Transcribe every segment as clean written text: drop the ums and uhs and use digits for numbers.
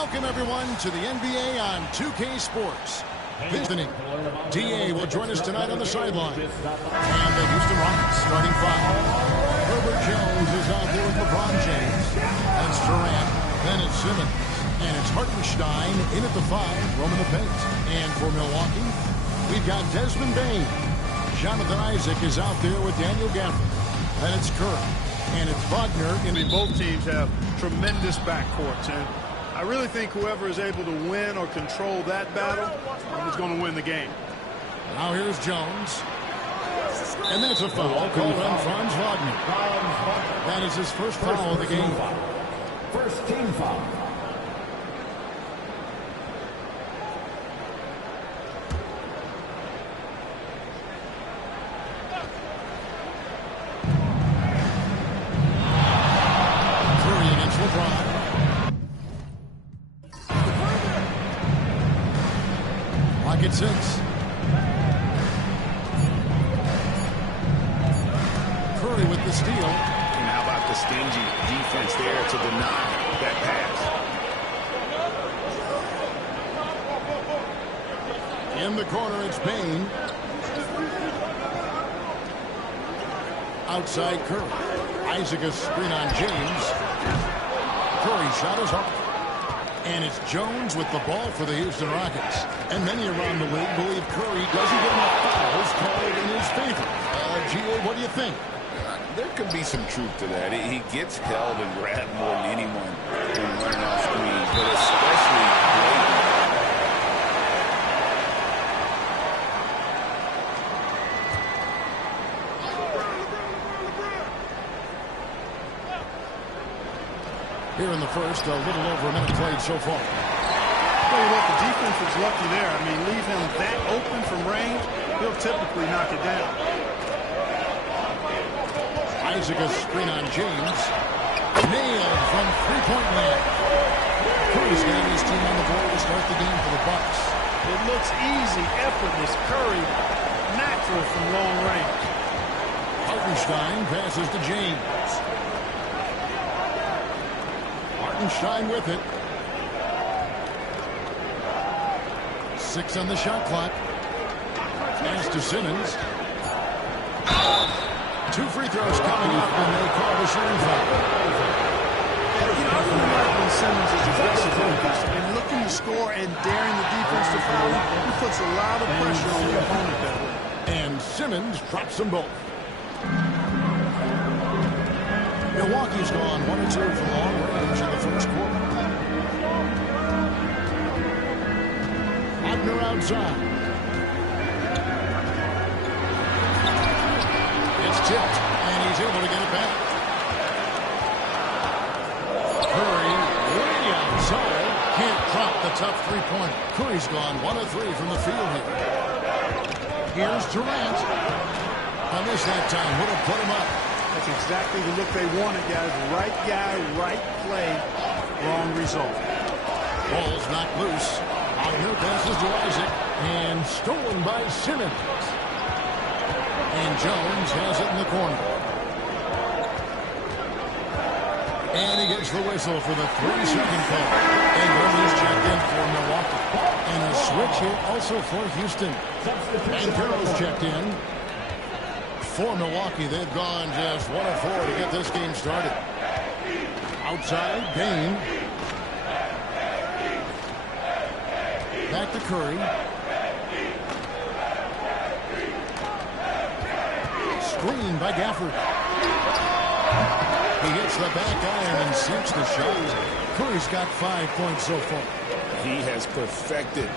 Welcome, everyone, to the NBA on 2K Sports. This inning, DA will join us tonight on the sideline. And the Houston Rockets starting five. Herbert Jones is out there with LeBron James. That's Durant. Then it's Simmons. And it's Hartenstein in at the five, roaming the paint. And for Milwaukee, we've got Desmond Bain. Jonathan Isaac is out there with Daniel Gafford. Then it's Curry. And it's Wagner. Both teams have tremendous backcourts. And I really think whoever is able to win or control that battle is going to win the game. Now here's Jones. And that's a foul called on Franz Wagner. That is his first foul of the game. First team foul. At 6. Curry with the steal. And how about the stingy defense there to deny that pass? In the corner, it's Bain. Outside Curry. Isaac a screen on James. Curry shot is up. And it's Jones with the ball for the Houston Rockets. And many around the league believe Curry doesn't get enough fouls called in his favor. G.A., what do you think? There could be some truth to that. He gets held and grabbed more than anyone when running off screens, but especially here in the first, a little over a minute played so far. Tell you what, the defense was lucky there. I mean, leave him that open from range, he'll typically knock it down. Isaac a screen on James. Nailed from three-point land. Curry's got his team on the board to start the game for the Bucks. It looks easy, effortless. Curry, natural from long range. Hartenstein passes to James. Hartenstein with it. 6 on the shot clock. Pass to Simmons. 2 free throws coming up, and they call the shooting foul. You know, I really like when Simmons is aggressive focused and looking to score and daring the defense to foul him. He puts a lot of pressure on the opponent that way. And Simmons drops them both. Milwaukee's gone 1 or 2 from long range in the first quarter. Wagner outside. It's tipped, and he's able to get it back. Curry way outside. Can't drop the tough three-pointer. Curry's gone 1 of 3 from the field here. Here's Durant. I missed that time. Would have put him up. That's exactly the look they wanted, guys. Right guy, right play, wrong result. Ball's knocked loose. Wagner passes to Isaac, and stolen by Simmons. And Jones has it in the corner. And he gets the whistle for the 3-second call. And Bernie's checked in for Milwaukee. And a switch here also for Houston. And Carroll's checked in. For Milwaukee, they've gone just 1 of 4 to get this game started. Outside, Bain. Back to Curry. Screen by Gafford. He hits the back iron and sinks the shot. Curry's got 5 points so far. He has perfected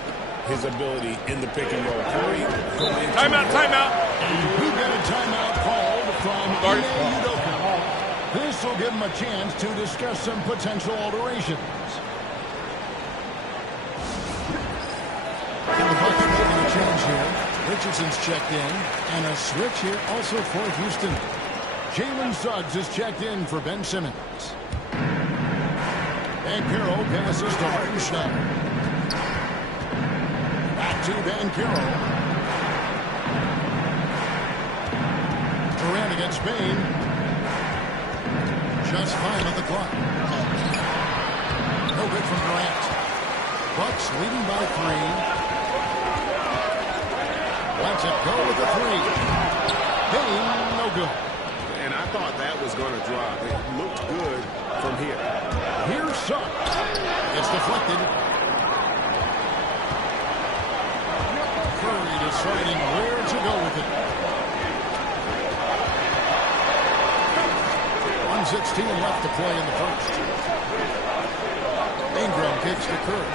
his ability in the pick and roll. Curry going into Timeout. And we've got a timeout called from Ime Udoka. This will give him a chance to discuss some potential alterations. And the Bucks making a change here. Richardson's checked in. And a switch here also for Houston. Jalen Suggs is checked in for Ben Simmons. And Carroll passes to Hartenstein. Back to Ben Carroll. Durant against Bain. Just 5 on the clock. No No good from Durant. Bucks leading by 3. Lets it go with the 3. Payne, no good. And I thought that was going to drop. It looked good from here. Here's Suggs. It's deflected. Curry deciding where to go with it. 1:16 left to play in the first. Ingram kicks to Curry.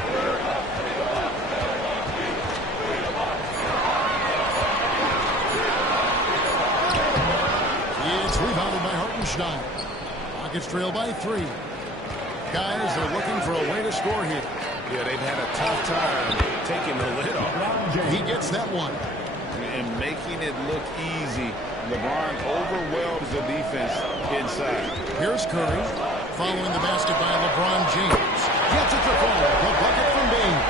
It's rebounded by Hartenstein. Rockets trail by 3. Guys, they're looking for a way to score here. Yeah, they've had a tough time taking the lid off. He gets that one. And making it look easy. LeBron overwhelms the defense inside. Here's Curry. Following the basket by LeBron James. Gets it to fall. The bucket from Bane.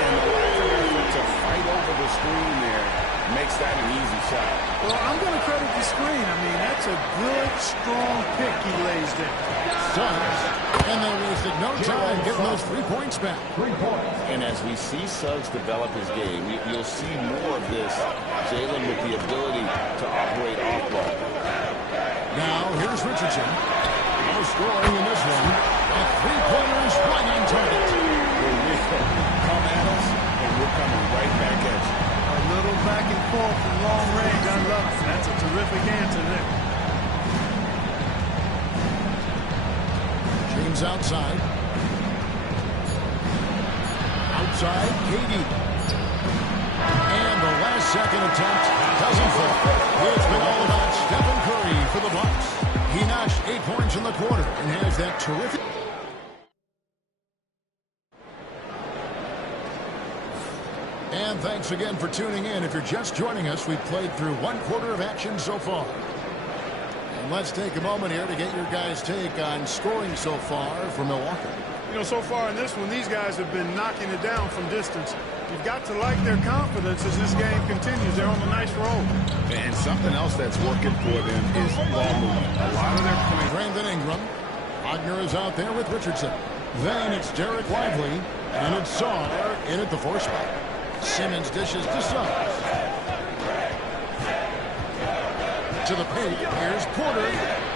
And the lack of effort to fight over the screen there makes that an easy shot. Well, I'm going to credit the screen. I mean, that's a good, strong pick he lays there. Suggs. And they wasted no time getting those 3 points back. 3 points. And as we see Suggs develop his game, you'll see more of this. Jalen with the ability to operate off ball. Now, here's Richardson. No scoring in this one. A 3-pointer is right on target. We'll come at us, and we're coming right back at you. A little back and forth from long range. I love it. That's a terrific answer there. James outside. Outside, KD. And the last-second attempt doesn't fall. It's been all about Stephen Curry for the Bucks. He notched 8 points in the quarter and has that terrific... And thanks again for tuning in. If you're just joining us, we've played through 1 quarter of action so far. And let's take a moment here to get your guys' take on scoring so far for Milwaukee. You know, so far in this one, these guys have been knocking it down from distance. You've got to like their confidence as this game continues. They're on a nice roll. And something else that's working for them is ball movement. A lot of their points. Brandon Ingram. Wagner is out there with Richardson. Then it's Derek Lively. And it's Saw in at the 4 spot. Simmons dishes to Suggs. To the paint. Here's Porter.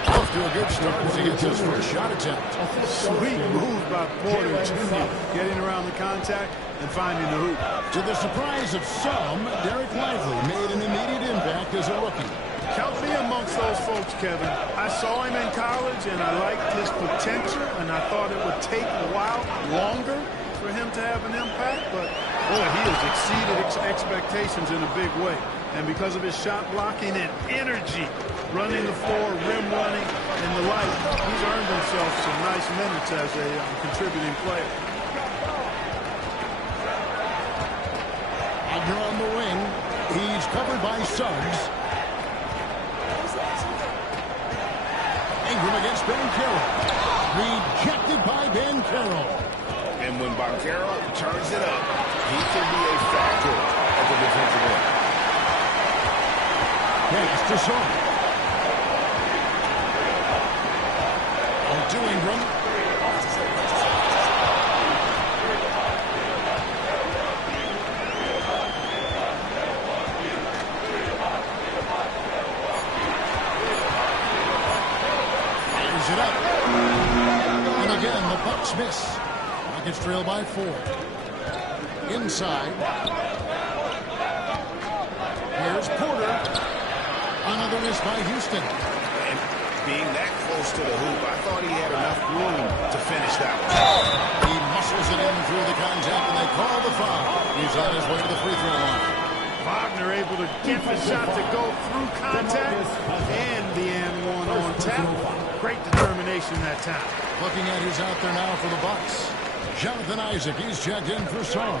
Off to a good start as he gets his first shot attempt. Sweet move by Porter Jr. Getting around the contact and finding the hoop. To the surprise of some, Derek Lively made an immediate impact as a rookie. Count me amongst those folks, Kevin. I saw him in college, and I liked his potential, and I thought it would take a while longer for him to have an impact, but boy, he has exceeded expectations in a big way. And because of his shot blocking and energy, running the floor, rim running, and the like, he's earned himself some nice minutes as a contributing player. Wagner on the wing. He's covered by Suggs. Ingram against Ben Carroll. Rejected by Ben Carroll. And when Banchero turns it up, he can be a factor at the defensive end. Pass to Saw. On to Ingram. Fires it up. And again, the Bucks miss. Rockets trail by 4. Inside. Here's Porter. Another miss by Houston. And being that close to the hoop, I thought he had enough room to finish that one. He muscles it in through the contact, and they call the foul. He's on his way to the free throw line. Wagner able to get the shot to go through contact and the and one on tap. Great determination that time. Looking at who's out there now for the Bucks. Jonathan Isaac, he's checked in for Saw.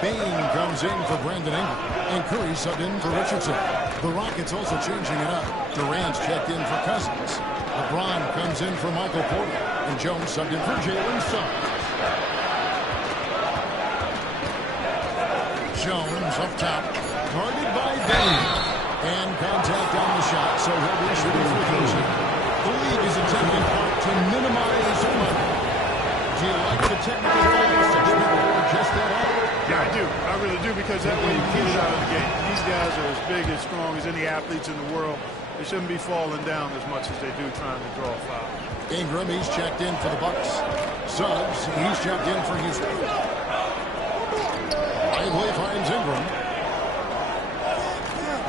Bane comes in for Brandon Ingram. And Curry subbed in for Richardson. The Rockets also changing it up. Durant's checked in for Cousins. LeBron comes in for Michael Porter. And Jones subbed in for Jalen Suggs. Jones up top. Guarded by Bane. And contact on the shot, so he'll be shooting free throws here. The league is attempting hard to minimize money. Do you like the technical focus that you have just that up? Yeah, I do. I really do, because that way you get it out of the game. These guys are as big and strong as any athletes in the world. They shouldn't be falling down as much as they do trying to draw a foul. Ingram, he's checked in for the Bucks. Suggs, he's checked in for Houston. Lively finds Ingram.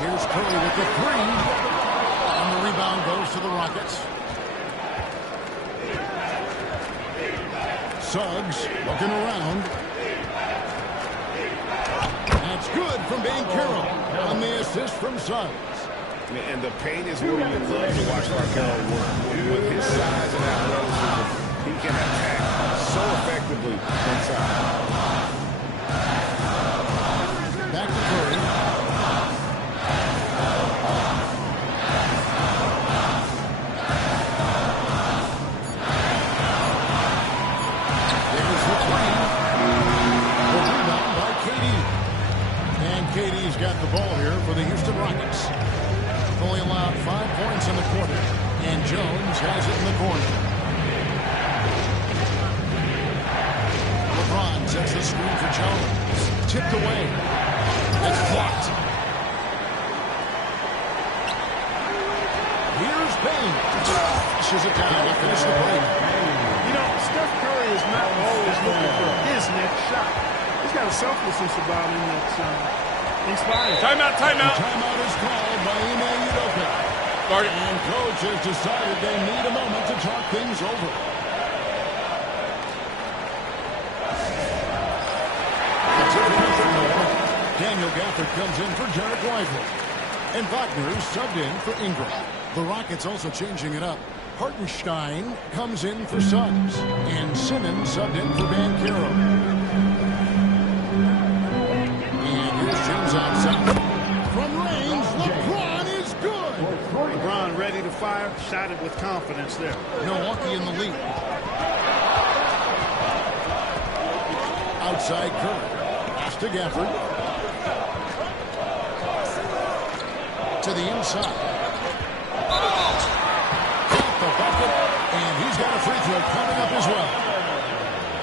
Here's Curry with the three. And the rebound goes to the Rockets. Suggs looking around. That's good from Banchero on the assist from Suggs. And the paint is where you love to watch Banchero work. With his size and athleticism, he can attack so effectively inside. Back to Curry. There's the three. The rebound by KD. And KD's got the ball here for the Houston Rockets. Only allowed 5 points in the quarter. And Jones has it in the corner. LeBron sets the screen for Jones. Tipped away. It's blocked. Here's Payne. Pushes it down to finish the break. You know, Steph Curry is not always looking for his next shot. He's got a selflessness about him that's inspiring. Timeout. Timeout is called by Ime Udoka. And coach has decided they need a moment to talk things over. Daniel Gafford comes in for Derek Lively. And Wagner is subbed in for Ingram. The Rockets also changing it up. Hartenstein comes in for Suggs. And Simmons subbed in for Banchero. And here's James outside. From range, LeBron is good. LeBron ready to fire, shot it with confidence there. Milwaukee in the lead. Outside Curry. Pass to Gafford. To the inside. Got the bucket, and he's got a free throw coming up as well.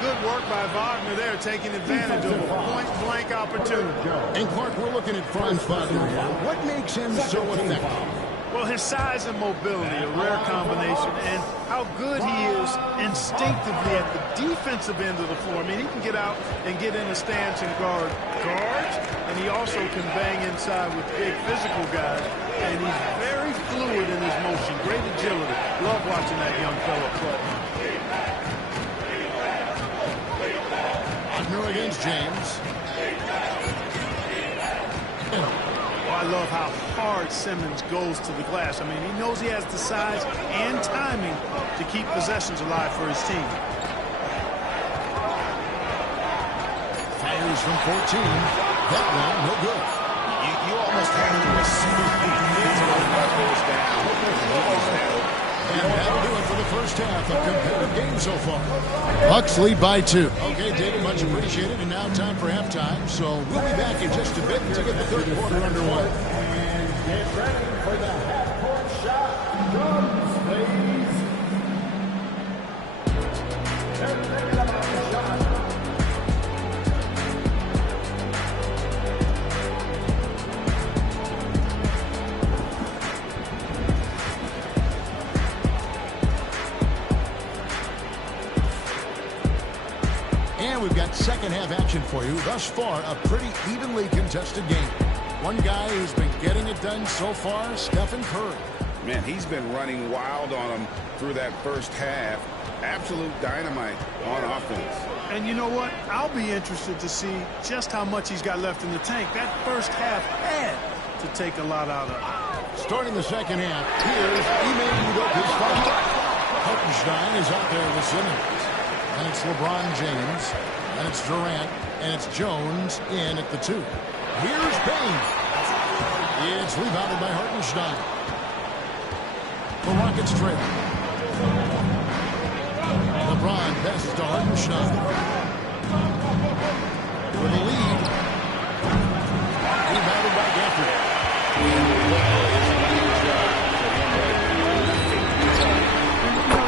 Good work by Wagner there, taking advantage of a point-blank opportunity. And Clark, we're looking at Franz Wagner. What makes him so effective? Well, his size and mobility, a rare combination, and how good he is instinctively at the defensive end of the floor. I mean, he can get out and get in a stance and guard guards, and he also can bang inside with big physical guys, and he's very fluid in his motion, great agility. Love watching that young fella play. Wagner against James. I love how hard Simmons goes to the glass. I mean, he knows he has the size and timing to keep possessions alive for his team. Fires from 14. That one, no good. You almost have to assume until the ball goes down. And that'll do it for the first half of competitive game so far. Bucks lead by 2. Okay, David, much appreciated. And now time for halftime. So we'll be back in just a bit to get the third quarter underway. And get ready for the half-court shot. Drums, please. They're picking up the shot. And we've got second half action for you. Thus far, a pretty evenly contested game. One guy who's been getting it done so far, Stephen Curry. Man, he's been running wild on him through that first half. Absolute dynamite on offense. And you know what? I'll be interested to see just how much he's got left in the tank. That first half had to take a lot out of it. Starting the second half, here's Ime Udoka's foul. Hartenstein is out there with Simmons. And it's LeBron James. And it's Durant. And it's Jones in at the 2. Here's Payne. It's rebounded by Hartenstein. The Rockets trail. LeBron passes to Hartenstein. For the lead. Rebounded by Gafford.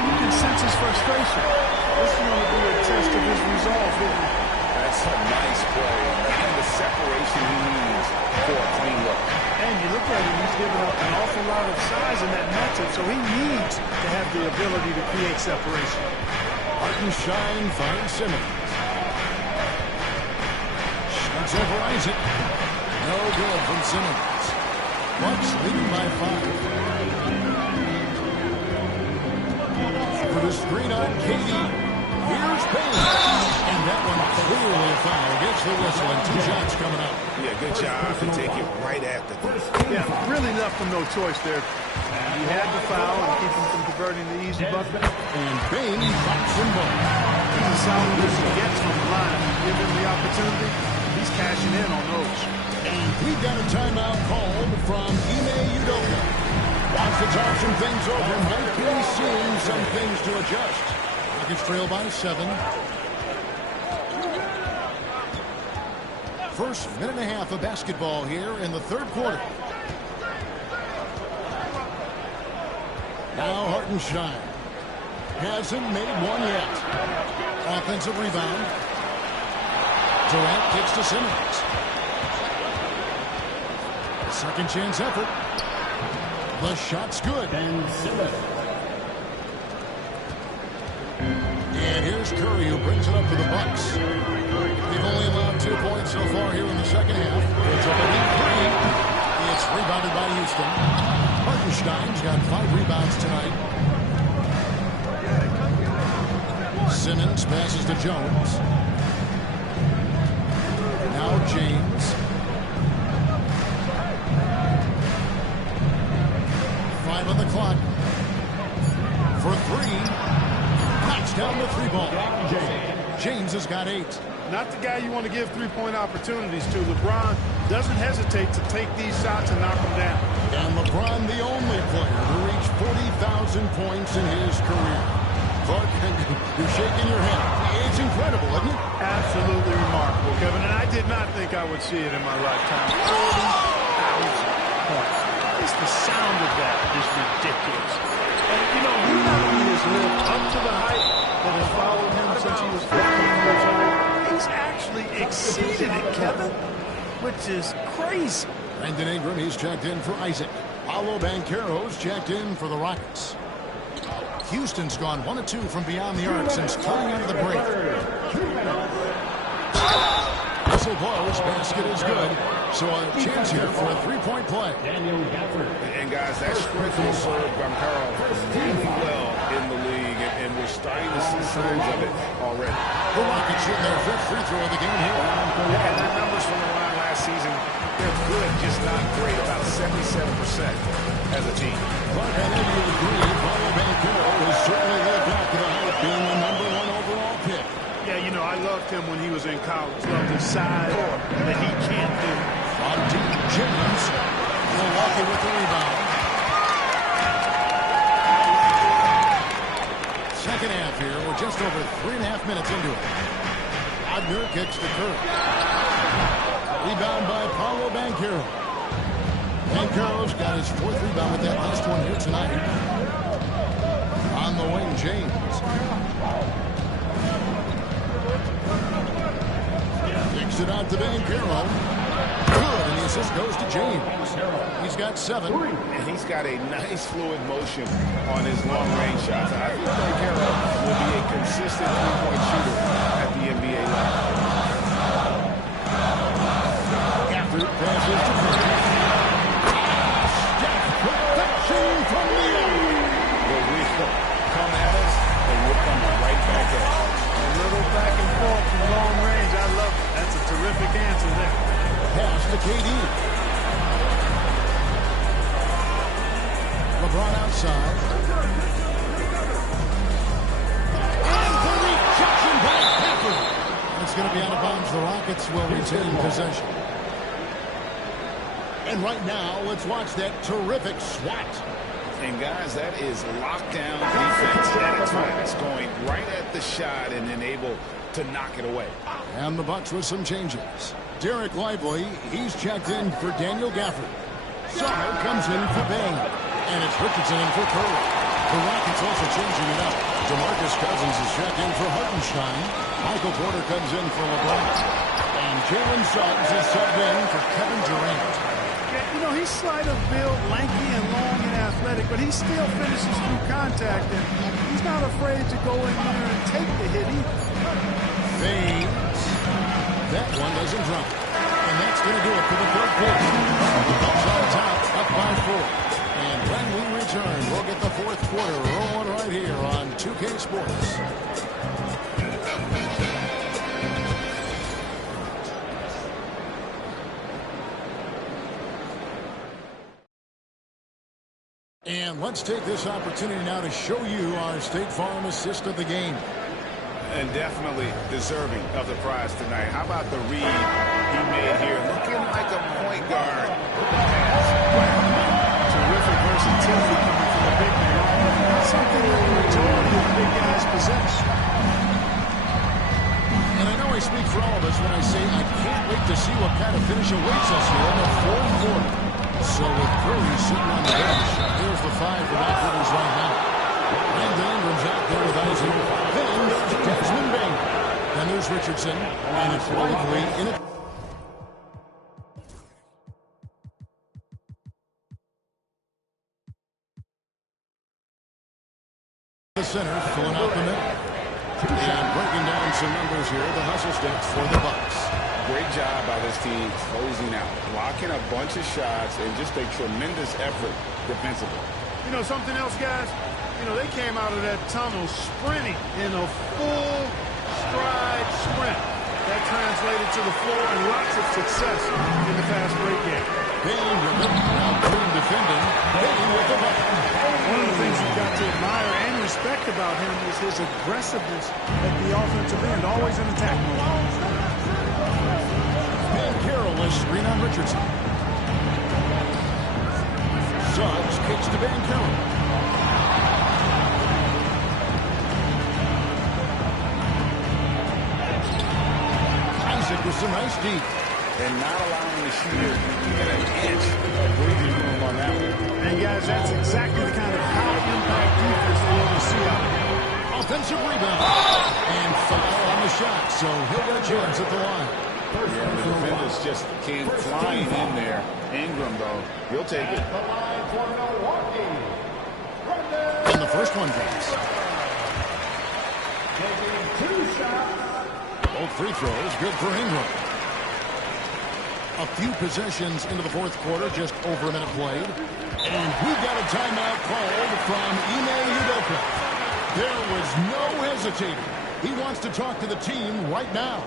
You can sense his frustration. This is going to be a test That's a nice play. And the separation he needs for a clean look. And you look at him, he's giving up an awful lot of size in that matchup, so he needs to have the ability to create separation. Hartenstein finds Simmons. Shoots over Isaac. No good from Simmons. Bucks leading by 5. For the screen on Katie. Here's Payne. And that one clearly a foul. Gets the whistle and 2 shots coming up. Yeah, good job to take it right at the goal. Yeah, really left him no choice there. He had the foul and keep him from converting the easy bucket. And Payne drops them both. He's a solid list he gets from the line. Give him the opportunity. He's cashing in on those. And we've got a timeout called from Ime Udoka. Wants to talk some things over. Might be seeing some things to adjust. Rockets trail by 7. First minute and a half of basketball here in the third quarter. Now Hartenstein hasn't made one yet. Offensive rebound. Durant kicks to Simmons. Second chance effort. The shot's good. And here's Curry, who brings it up for the Bucks. They've only allowed 2 points so far here in the second half. It's a big 3. It's rebounded by Houston. Hartenstein's got 5 rebounds tonight. Simmons passes to Jones. Now James. 5 on the clock. For 3. Knocks down the 3-ball. James has got 8. Not the guy you want to give three-point opportunities to. LeBron doesn't hesitate to take these shots and knock them down. And LeBron, the only player to reach 40,000 points in his career. Clark, you're shaking your head. It's incredible, isn't it? Absolutely remarkable, Kevin. And I did not think I would see it in my lifetime. 40,000 points. Just the sound of that is ridiculous. And, you know, he not only has lived up to the hype that has followed him since he was 15 years old, he's actually exceeded it, Kevin, which is crazy. Brandon Ingram, he's checked in for Isaac. Paolo Banchero's checked in for the Rockets. Houston's gone 1 of 2 from beyond the arc since coming out of the break. Whistle blows, basket is good. So a chance here for a 3-point play. And guys, that sprint will serve Banchero really well in the league, and we're starting to see signs of it already. The Rockets shooting their 5th free throw of the game here. And their numbers from the line last season, they're good, just not great. About 77% as a team. But I know you agree, Paolo Banchero has certainly lived up to the hype, being the #1 overall pick. Yeah, you know, I loved him when he was in college. Loved his size that he can't do. On deep, James. Milwaukee with the rebound. Second half here. We're just over 3.5 minutes into it. Wagner kicks to Curry. Rebound by Paolo Banchero. Banchero's got his 4th rebound with that last one here tonight. On the wing, James. Kicks it out to Banchero. Good, and the assist goes to James. He's got 7. And he's got a nice fluid motion on his long-range shots. I think Banchero will be a consistent 3-point shooter at the NBA level. After passes to Curry. Step protection from Leo. Well, we come at us, and we'll come right back at us. A little back and forth from long range. I love it. That's a terrific answer there. Pass to KD. LeBron outside. And the rejection by Pepper. It's going to be out of bounds. The Rockets will retain possession. And right now, let's watch that terrific swat. And guys, that is lockdown defense at its finest, going right at the shot and then able to knock it away. And the Bucks with some changes. Derek Lively, he's checked in for Daniel Gafford. Sarr comes in for Bain. And it's Richardson in for Curry. The Rockets also changing it up. DeMarcus Cousins is checked in for Hartenstein. Michael Porter comes in for LeBron. And Jalen Suggs is subbed in for Kevin Durant. Yeah, you know, he's slight of build, lanky and long and athletic, but he still finishes through contact, and he's not afraid to go in there and take the hit either. Fades. That one doesn't drop. And that's going to do it for the third quarter. The Bucks on top, up by 4. And when we return, we'll get the fourth quarter rolling right here on 2K Sports. And let's take this opportunity now to show you our State Farm assist of the game. And definitely deserving of the prize tonight. How about the read he made here? Looking like a point guard. Terrific versatility coming from the big man. Something that the majority of big guys possess. And I know I speak for all of us when I say I can't wait to see what kind of finish awaits us here in the fourth quarter. So with Curry sitting on the bench, here's the 5 for Doc Rivers right now. Brandon Ingram's out there with Isaac. Then there's Desmond Bain. Then there's Richardson. And it's Lively in it. The center filling out the middle. And breaking down some numbers here, the hustle stats for the Bucks. Great job by this team closing out, blocking a bunch of shots, and just a tremendous effort defensively. You know something else, guys? You know, they came out of that tunnel sprinting in a full stride sprint. That translated to the floor and lots of success in the fast break game. Bain with it. Now clean defending. Bain with the bucket. One of the things you've got to admire and respect about him is his aggressiveness at the offensive end, always in attack mode. Carroll is screen on Richardson. Suggs kicks to Van Carroll. Isaac with some nice deep. And not allowing the shooter even an inch of breathing room on that one. And guys, that's exactly the kind of high-impact defense they want to see out there. Offensive rebound. And foul on the shot, so he'll get a chance at the line. Yeah, the defenders just came flying in there. Ingram, though, he'll take it. And the first one drops. Both free throws, good for Ingram. A few possessions into the fourth quarter, just over a minute played. And we've got a timeout called from Ime Udoka. There was no hesitating. He wants to talk to the team right now.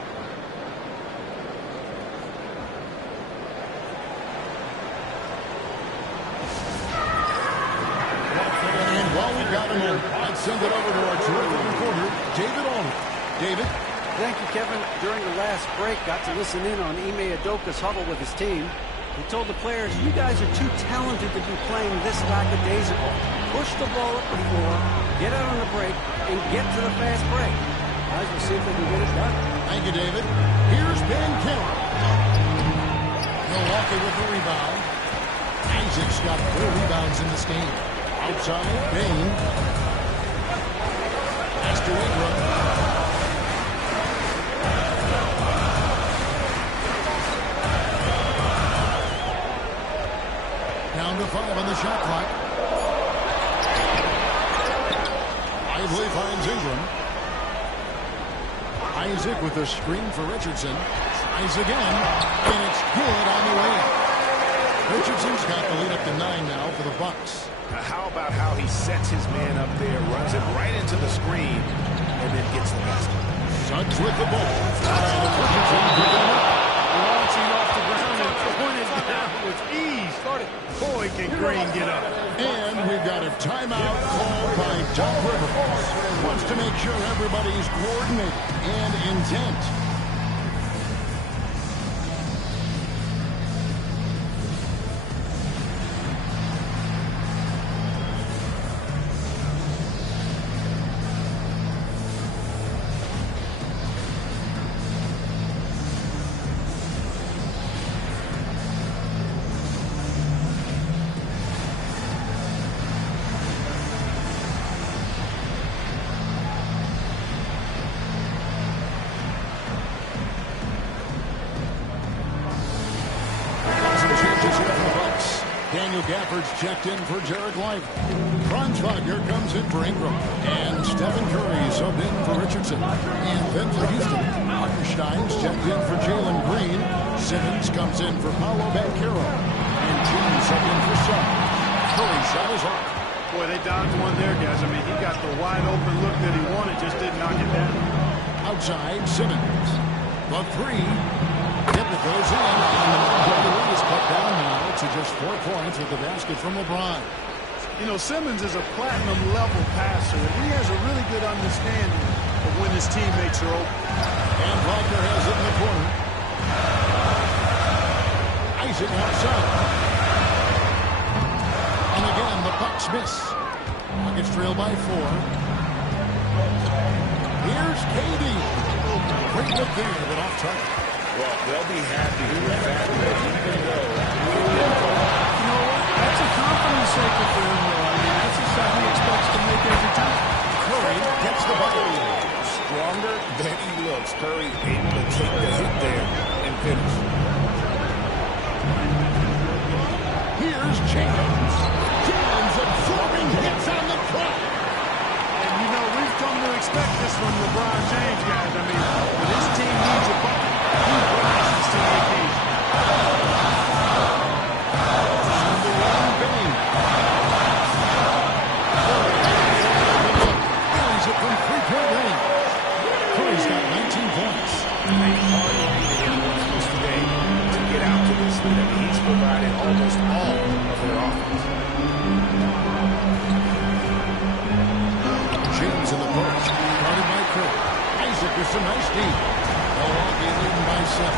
And while we've got him in, let's send it over to our terrific reporter, David Allman. David? Thank you, Kevin. During the last break, got to listen in on Ime Udoka's huddle with his team. He told the players, you guys are too talented to be playing this lackadaisical. Push the ball up the floor, get out on the break, and get to the fast break. Guys, we'll see if they can get it done. Thank you, David. Here's Ben Carroll. Milwaukee with the rebound. Isaac's got 4 rebounds in this game. Outside, Bain. Pass to Ingram. Down to 5 on the shot clock. Lively finds Ingram. Isaac with a screen for Richardson. Tries again, and it's good on the way. Richardson's got the lead up to 9 now for the Bucks. Now how about how he sets his man up there, runs it right into the screen, and then gets the basket. Suggs with the ball. Richardson picking him up. Launching off the ground and throwing it down with ease. Boy, can Green get up. And we've got a timeout called by Doc Rivers. Wants to make sure everybody's coordinated and intent. Daniel Gafford's checked in for Jarrett White. Kronsvager comes in for Ingram. And Stephen Curry subbed in for Richardson. And then for Houston, Hartenstein's checked in for Jalen Green. Simmons comes in for Paolo Banchero. And James subbed in for Suggs. Curry shot is off. Boy, they dodged one there, guys. I mean, he got the wide open look that he wanted, just didn't knock it down. Outside, Simmons. The three. It goes in. And the lead is cut down now to just 4 points with the basket from LeBron. You know, Simmons is a platinum-level passer, and he has a really good understanding of when his teammates are open. And Wagner has it in the corner. Isaac outside. And again, the Bucks miss. Rockets trail by 4. Here's KD. Great look there, but off target. Well, they'll be happy with that, even though You know what? That's a confidence shaker for him, though. I mean, that's a shot he expects to make every time. Curry gets the bucket. stronger than he looks. Curry able to take the hit there and finish. Here's James. James absorbing hits on the cut. And, you know, we've come to expect this from LeBron James, guys. I mean, when his team needs a bucket, he rises to the occasion. Number one, Benny. Nails it from three-point range. Curry's got 19 points. They hardly needed him most today to get out to this lead. I mean, he's provided almost all of their offense. James in the post. Guarded by Curry. Isaac with some nice deep. Milwaukee leading by 7.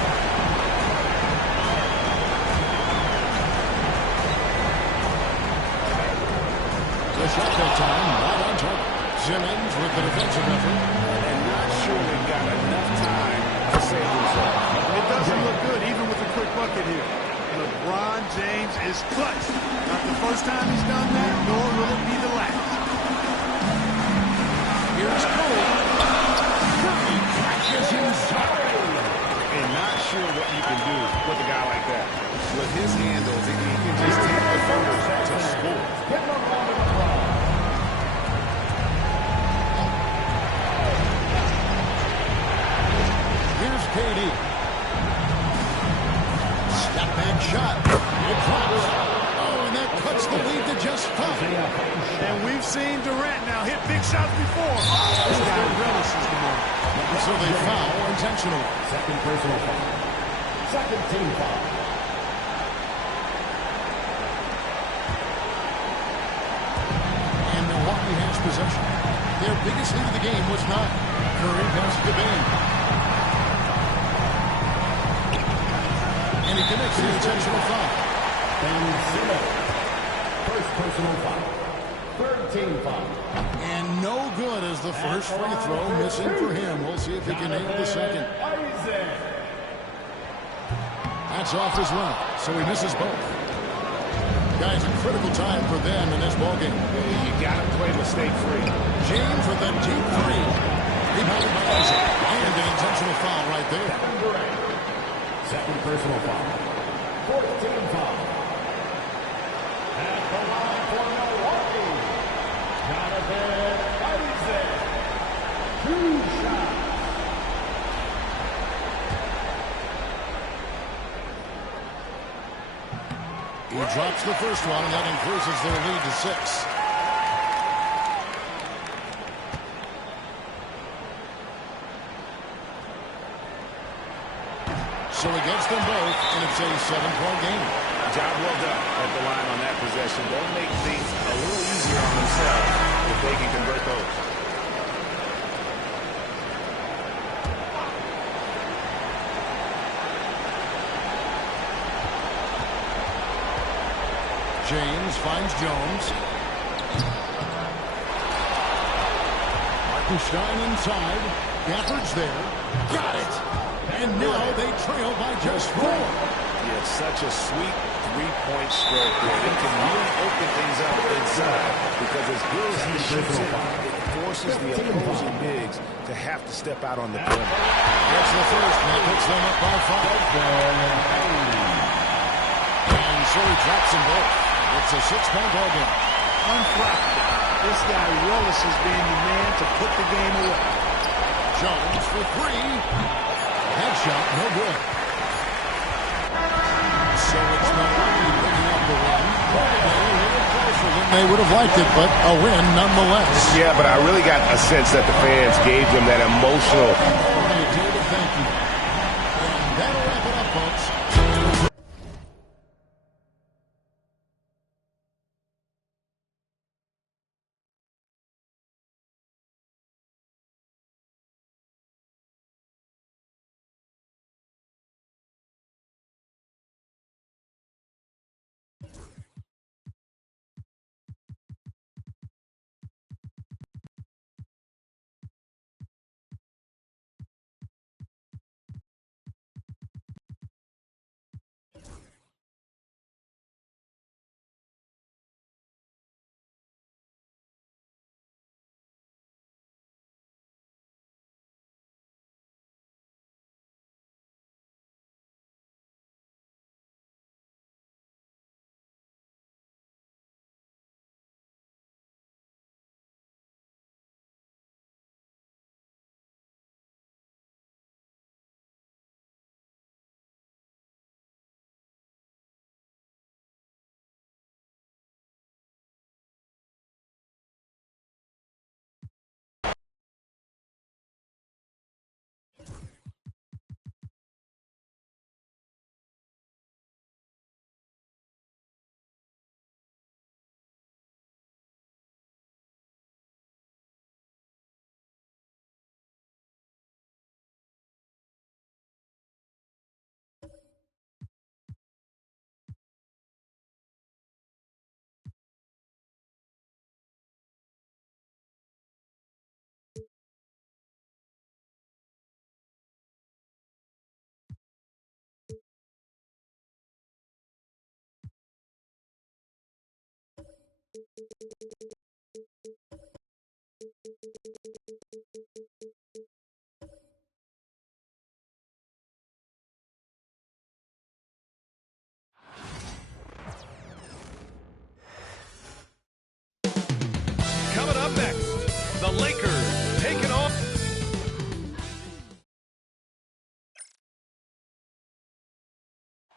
The shot that time, right on target. Simmons with the defensive effort. And not sure they've got enough time to save themselves. It doesn't look good, even with a quick bucket here. LeBron James is clutch. Not the first time he's done that, nor will it be the last. Here's Curry. Curry crashes inside. And not sure what you can do with a guy like that. With his handles, he can just take the fingers to score. Here's KD. Step back shot. It drops. Oh, and that cuts the lead to just 5. And we've seen Durant now hit big shots before. This guy relishes the moment. So they foul intentionally. Second personal foul. Second team foul. And Milwaukee has possession. Their biggest lead of the game was 9. Curry passes to Bain. And he commits the intentional foul. Ben Simmons. First personal foul. Third team foul. And no good as the first free throw missing for him. We'll see if he can nail the second. That's off as well, so he misses both. Guys, a critical time for them in this ballgame. You got to play mistake-free. James with a deep 3. Rebounded by Isaac. And an intentional foul right there. Second personal foul. Fourth team foul. At the line for Milwaukee, Jonathan Isaac. 2 shots. He drops the first one, and that increases their lead to 6. So he gets them both, and it's a 7-point game. Job well done at the line on that possession. They'll make things a little easier on themselves if they can convert those. James finds Jones. Hartenstein inside. Gafford's there. Got it! And now they trail by just 4. Yeah, such a sweet three-point stroke there. They can really open things up inside because as good as he shoots it, it forces the opposing bigs to have to step out on the perimeter. That's the first, and that puts them up by 5. And so he drops them both. It's a 6-point ball game. Unflappable. This guy relishes being the man to put the game away. Jones for 3. Headshot, no good. So it's Milwaukee picking up the win. A little closer than they would have liked it, but a win nonetheless. Yeah, but I really got a sense that the fans gave them that emotional. All right, David, thank you. And that'll wrap it up, folks. Coming up next, the Lakers taking off.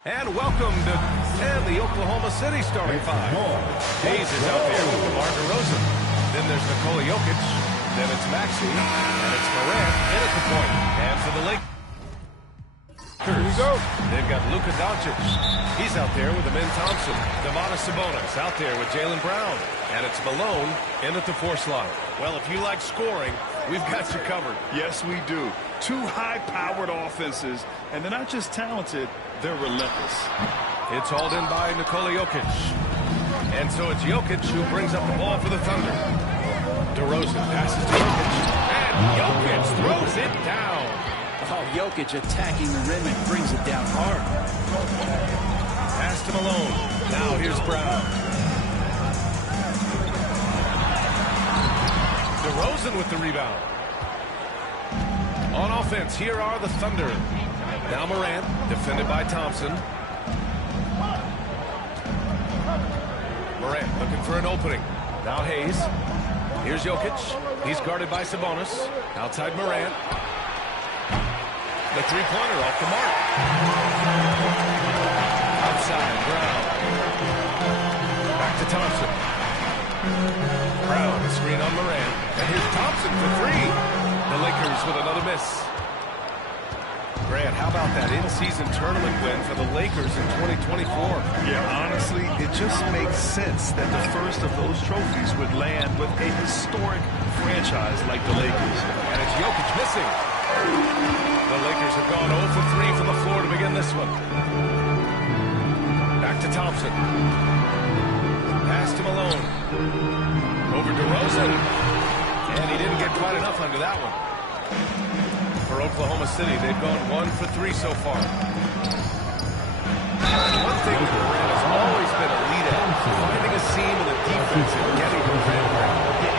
And welcome to the Oklahoma City starting five. Hayes is out there with DeMar DeRozan. Then there's Nikola Jokic. Then it's Maxey. And it's Morant in at the point. And for the Lakers. Here we go. They've got Luka Doncic. He's out there with Amin Thompson. Domantas Sabonis out there with Jaylen Brown. And it's Malone in at the 4 slot. Well, if you like scoring, we've got you covered. Yes, we do. Two high-powered offenses, and they're not just talented, they're relentless. It's hauled in by Nikola Jokic. And so it's Jokic who brings up the ball for the Thunder. DeRozan passes to Jokic. And Jokic throws it down. Oh, Jokic attacking the rim and brings it down hard. Pass to Malone. Now here's Brown. DeRozan with the rebound. On offense, here are the Thunder. Now Morant, defended by Thompson. Morant looking for an opening. Now Hayes. Here's Jokic. He's guarded by Sabonis. Outside Morant. The three-pointer off the mark. Outside, Brown. Back to Thompson. Brown, the screen on Morant. And here's Thompson for 3. The Lakers with another miss. Grant, how about that in-season tournament win for the Lakers in 2024? Yeah, honestly, it just makes sense that the first of those trophies would land with a historic franchise like the Lakers. And it's Jokic missing. The Lakers have gone 0 for 3 from the floor to begin this one. Back to Thompson. Pass to Malone. Over to DeRozan. And he didn't get quite enough under that one. For Oklahoma City, they've gone 1 for 3 so far. One thing that Durant has always been elite at, finding a seam in the defense and getting the rim.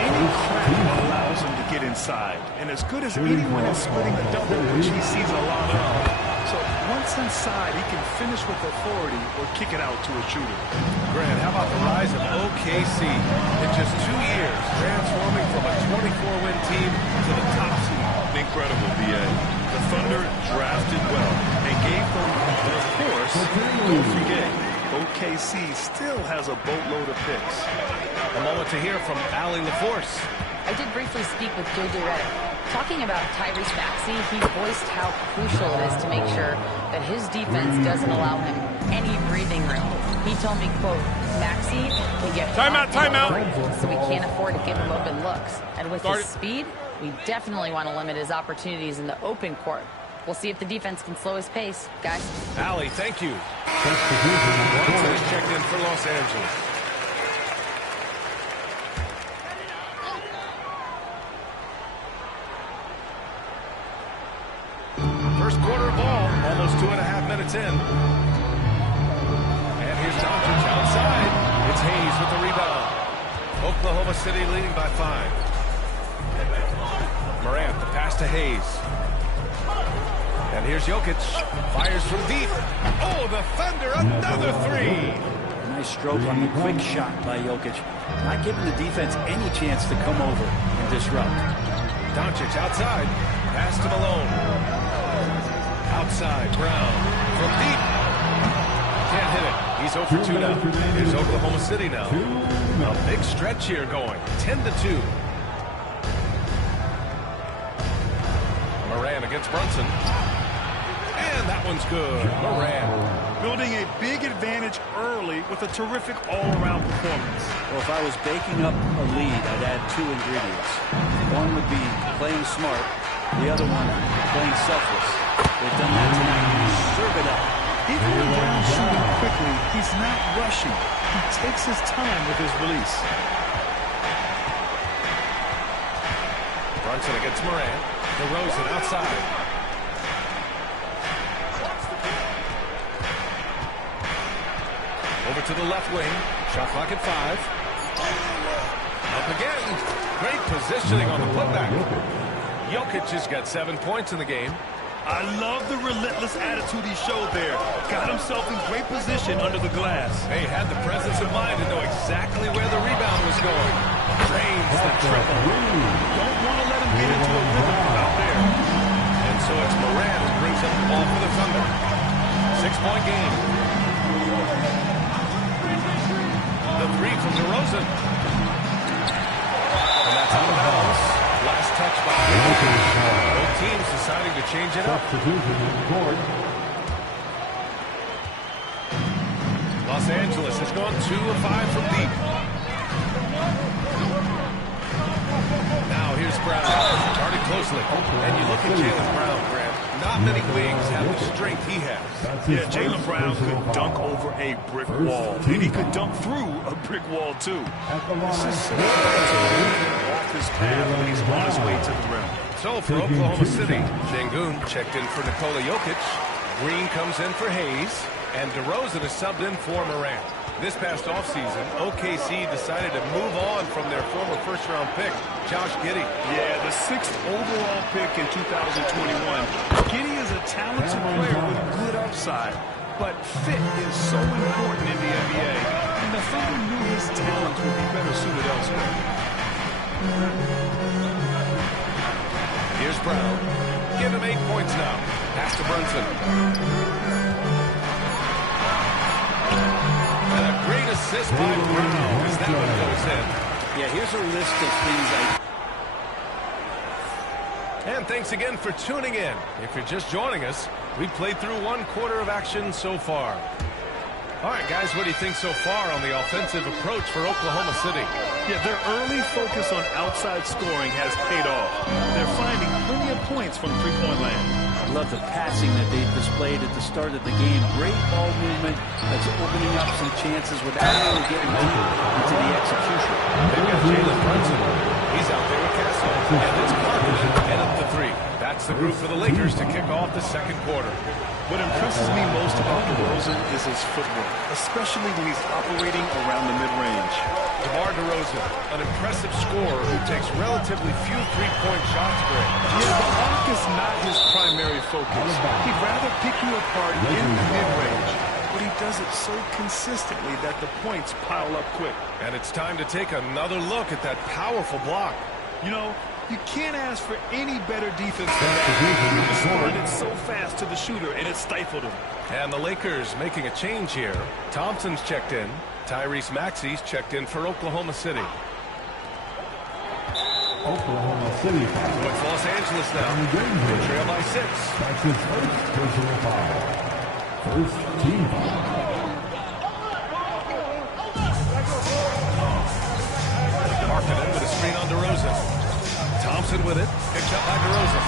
Any crack allows him to get inside. And as good as anyone is splitting the double, which he sees a lot of. So once inside, he can finish with authority or kick it out to a shooter. Grant, how about the rise of OKC? In just 2 years, transforming from a 24-win team to the top seed. Incredible, B.A. The Thunder drafted well and gave them, and of course, don't forget, OKC still has a boatload of picks. A moment to hear from Allie LaForce. I did briefly speak with J.J. Redick. Talking about Tyrese Maxey, he voiced how crucial it is to make sure that his defense doesn't allow him any breathing room. He told me, quote, Maxey can get timeout. So we can't afford to give him open looks. And with his speed, we definitely want to limit his opportunities in the open court. We'll see if the defense can slow his pace, guys. Allie, thank you. Brunson is checked in for Los Angeles. First quarter ball, almost 2.5 minutes in. And here's Doncic outside. It's Hayes with the rebound. Oklahoma City leading by 5. Morant, the pass to Hayes. And here's Jokic. Fires from deep. Oh, the Thunder, another 3. Nice stroke on the quick shot by Jokic. Not giving the defense any chance to come over and disrupt. Doncic outside. Pass to Malone. Outside, Brown. From deep. Can't hit it. He's 0 for 2 now. Here's Oklahoma City now. A big stretch here going. 10-2. Moran against Brunson. And that one's good. Moran. Building a big advantage early with a terrific all-around performance. Well, if I was baking up a lead, I'd add 2 ingredients. One would be playing smart. The other one, playing selfless. They've done that tonight. Serve it up. Even when Brown's shooting quickly, he's not rushing. He takes his time with his release. Brunson against Moran. DeRozan outside. Over to the left wing. Shot clock at 5. Up again. Great positioning on the putback. Jokic has got 7 points in the game. I love the relentless attitude he showed there. Got himself in great position under the glass. He had the presence of mind to know exactly where the rebound was going. Drains the triple. Don't want to let him get into a rhythm out there. And so it's Moran who brings up the ball for the Thunder. 6-point game. The 3 from DeRozan. And that's out of bounds. Last touch by both teams deciding to change it up. Los Angeles has gone 2 of 5 from deep. Now here's Brown. Guarded closely. And you look at Jaylen Brown, Grant. Not many wings have the strength he has. Yeah, Jaylen Brown could dunk over a brick wall. And he could dunk through a brick wall, too. This is so off his path when he's on his way to the rim. So for Oklahoma City, Şengün checked in for Nikola Jokic. Green comes in for Hayes. And DeRozan is subbed in for Morant. This past offseason, OKC decided to move on from their former first-round pick, Josh Giddey. Yeah, the 6th overall pick in 2021. Giddey is a talented player with good upside, but fit is so important in the NBA, and the Thunder knew his talents would be better suited elsewhere. Here's Brown. Give him 8 points now. Pass to Brunson. And a great assist by Brown as that one goes in. Yeah, here's a list of things And thanks again for tuning in. If you're just joining us, we played through 1 quarter of action so far. All right, guys, what do you think so far on the offensive approach for Oklahoma City? Yeah, their early focus on outside scoring has paid off. They're finding plenty of points from three-point land. I love the passing that they displayed at the start of the game. Great ball movement that's opening up some chances without really getting deep into the execution. They've got Jalen Brunson. He's out there with Castle. And it's Parker and up the 3. That's the group for the Lakers to kick off the second quarter. What impresses me most about DeRozan is his footwork, especially when he's operating around the mid-range. DeMar DeRozan, an impressive scorer who takes relatively few three-point shots, Greg. Yeah, the arc is not his primary focus. He'd rather pick you apart in the mid-range, but he does it so consistently that the points pile up quick. And it's time to take another look at that powerful block. You know, you can't ask for any better defense than that. He responded so fast to the shooter, and it stifled him. And the Lakers making a change here. Thompson's checked in. Tyrese Maxey's checked in for Oklahoma City. Oklahoma City foul. So it's Los Angeles now. They trail by 6. That's his first personal foul. First team foul. Markkanen with a screen on DeRozan. Thompson with it. Picked up by DeRozan.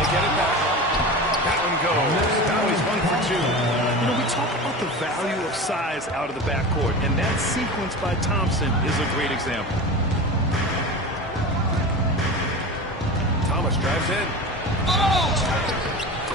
They get it back. That one goes. Now he's 1 for 2. You know, we talk about the value of size out of the backcourt, and that sequence by Thompson is a great example. Thomas drives in.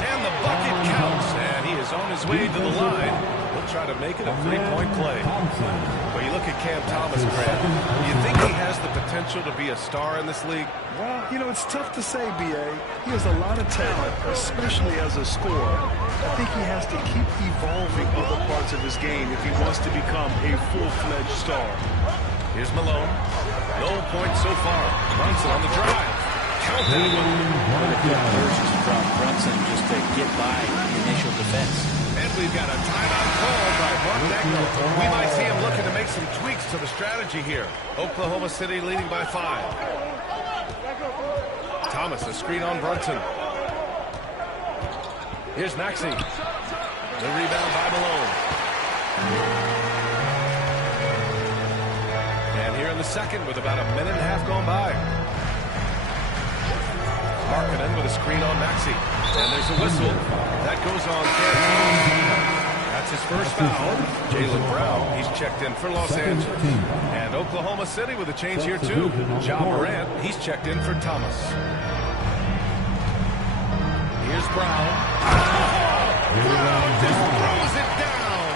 And the bucket counts. And he is on his way to the line. He'll try to make it a three-point play. But you look at Cam Thomas, Grant. Do you think he has the potential to be a star in this league? Well, you know, it's tough to say, B.A. He has a lot of talent, especially as a scorer. I think he has to keep evolving other parts of his game if he wants to become a full-fledged star. Here's Malone. No points so far. Brunson on the drive. Count that one. Versions from Brunson just to get by the initial defense. And we've got a timeout call by Mark Dagnall. We might see him looking to make some tweaks to the strategy here. Oklahoma City leading by 5. Thomas, a screen on Brunson. Here's Maxey. The rebound by Malone. And here in the second with about a minute and a half gone by. Markkanen with a screen on Maxey. And there's a whistle. That goes on Cam Thomas. That's his first foul. Jaylen Brown, he's checked in for Los Angeles. And Oklahoma City with a change here too. Ja Morant, he's checked in for Thomas. Here's Brown. Brown just throws it down.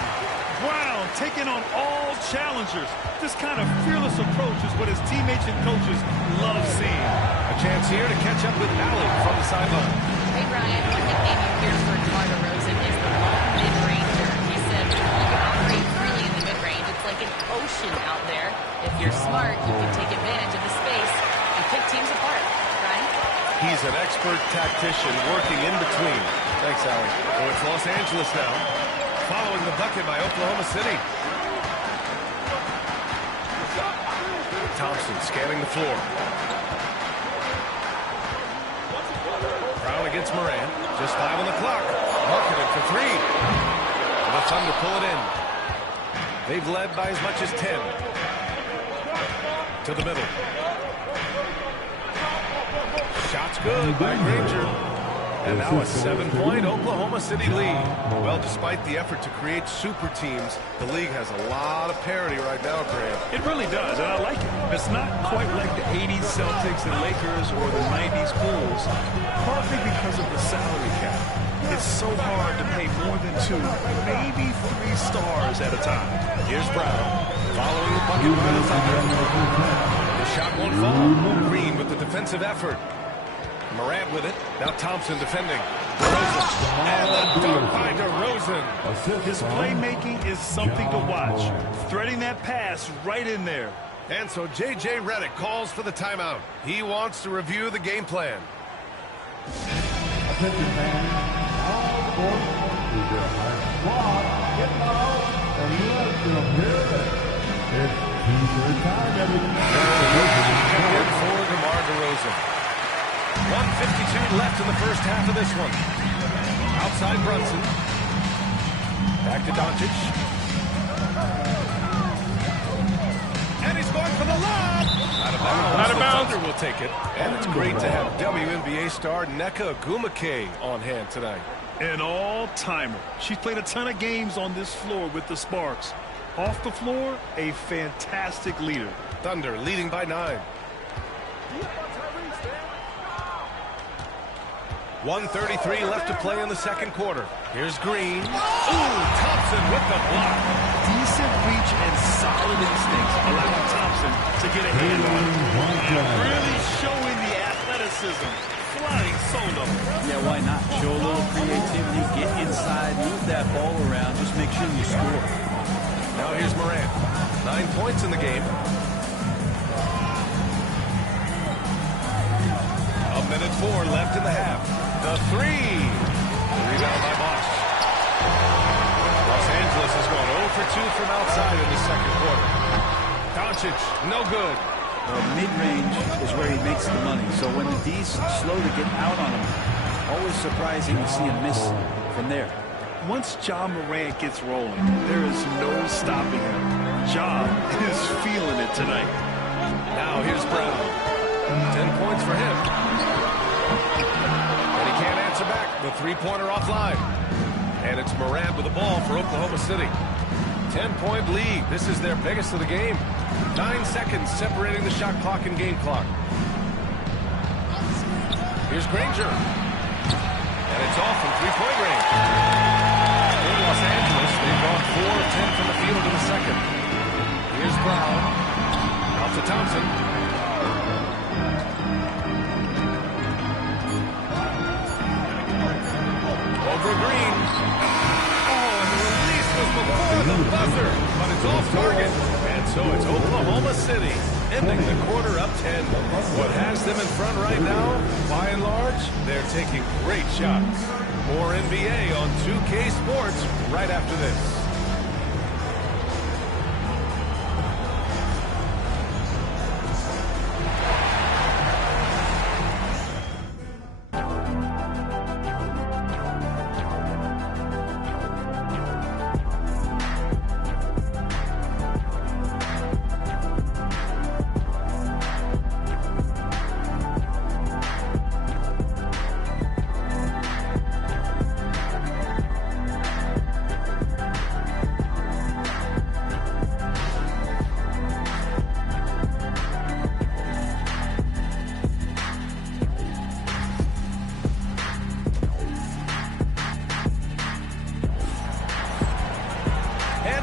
Brown taking on all challengers. This kind of fearless approach is what his teammates and coaches love seeing. A chance here to catch up with Allen from the sideline. Hey, Brian, one nickname you hear for DeMar DeRozan is the long mid-ranger. He said you can operate freely in the mid-range. It's like an ocean out there. If you're smart, you can take advantage of the space and pick teams apart. Brian? He's an expert tactician working in between. Thanks, Allen. So it's Los Angeles now, following the bucket by Oklahoma City. Thompson scanning the floor. Brown against Morant. Just 5 on the clock. Markkanen for 3. The Thunder pull it in. They've led by as much as 10. To the middle. Shot's good by Granger. And now a 7-point Oklahoma City lead. Well, despite the effort to create super teams, the league has a lot of parity right now, Grant. It really does, and I like it. It's not quite like the 80s Celtics and Lakers or the 90s Bulls, partly because of the salary cap. It's so hard to pay more than 2, maybe 3 stars at a time. Here's Brown, following the bucket by the Thunder. The shot won't fall. Green with the defensive effort. Morant with it. Now Thompson defending. DeRozan. And the dunk by DeRozan. His playmaking is something to watch. Threading that pass right in there. And so J.J. Redick calls for the timeout. He wants to review the game plan. Attention fans, all sports leaders are squad, get out, and let them hear it. It's T-shirt time, everybody. Good for DeMar DeRozan. 1:52 left in the first half of this one. Outside Brunson. Back to Doncic. And he's going for the lob. Out of bounds. Out of bounds. The Thunder will take it. And it's great to have WNBA star Nneka Ogwumike on hand tonight. An all-timer. She's played a ton of games on this floor with the Sparks. Off the floor, a fantastic leader. Thunder leading by 9. 1:33 left to play in the second quarter. Here's Green. Ooh, Thompson with the block. Decent reach and solid instincts allowing Thompson to get a hand on it. Really showing the athleticism. Flying zone them. Yeah, why not? Show a little creativity, get inside, move that ball around, just make sure you score. Now here's Morant. 9 points in the game. A minute 4 left in the half. The three. Rebound by Bosch. Los Angeles has gone 0 for 2 from outside in the second quarter. Doncic, no good. Mid-range is where he makes the money. So when the D's slow to get out on him, always surprising to see him miss from there. Once Ja Morant gets rolling, there is no stopping him. Ja is feeling it tonight. Now here's Brown. 10 points for him. And he can't answer back. The three-pointer offline. And it's Morant with the ball for Oklahoma City. 10-point lead. This is their biggest of the game. 9 seconds separating the shot clock and game clock. Here's Granger. And it's off from three-point range. For Los Angeles, they've gone 4 of 10 from the field in the second. Here's Brown. Out to Thompson. Over Green. Oh, and the release was before the buzzer, but it's off target. And so it's Oklahoma City ending the quarter up 10. What has them in front right now, by and large, they're taking great shots. More NBA on 2K Sports right after this.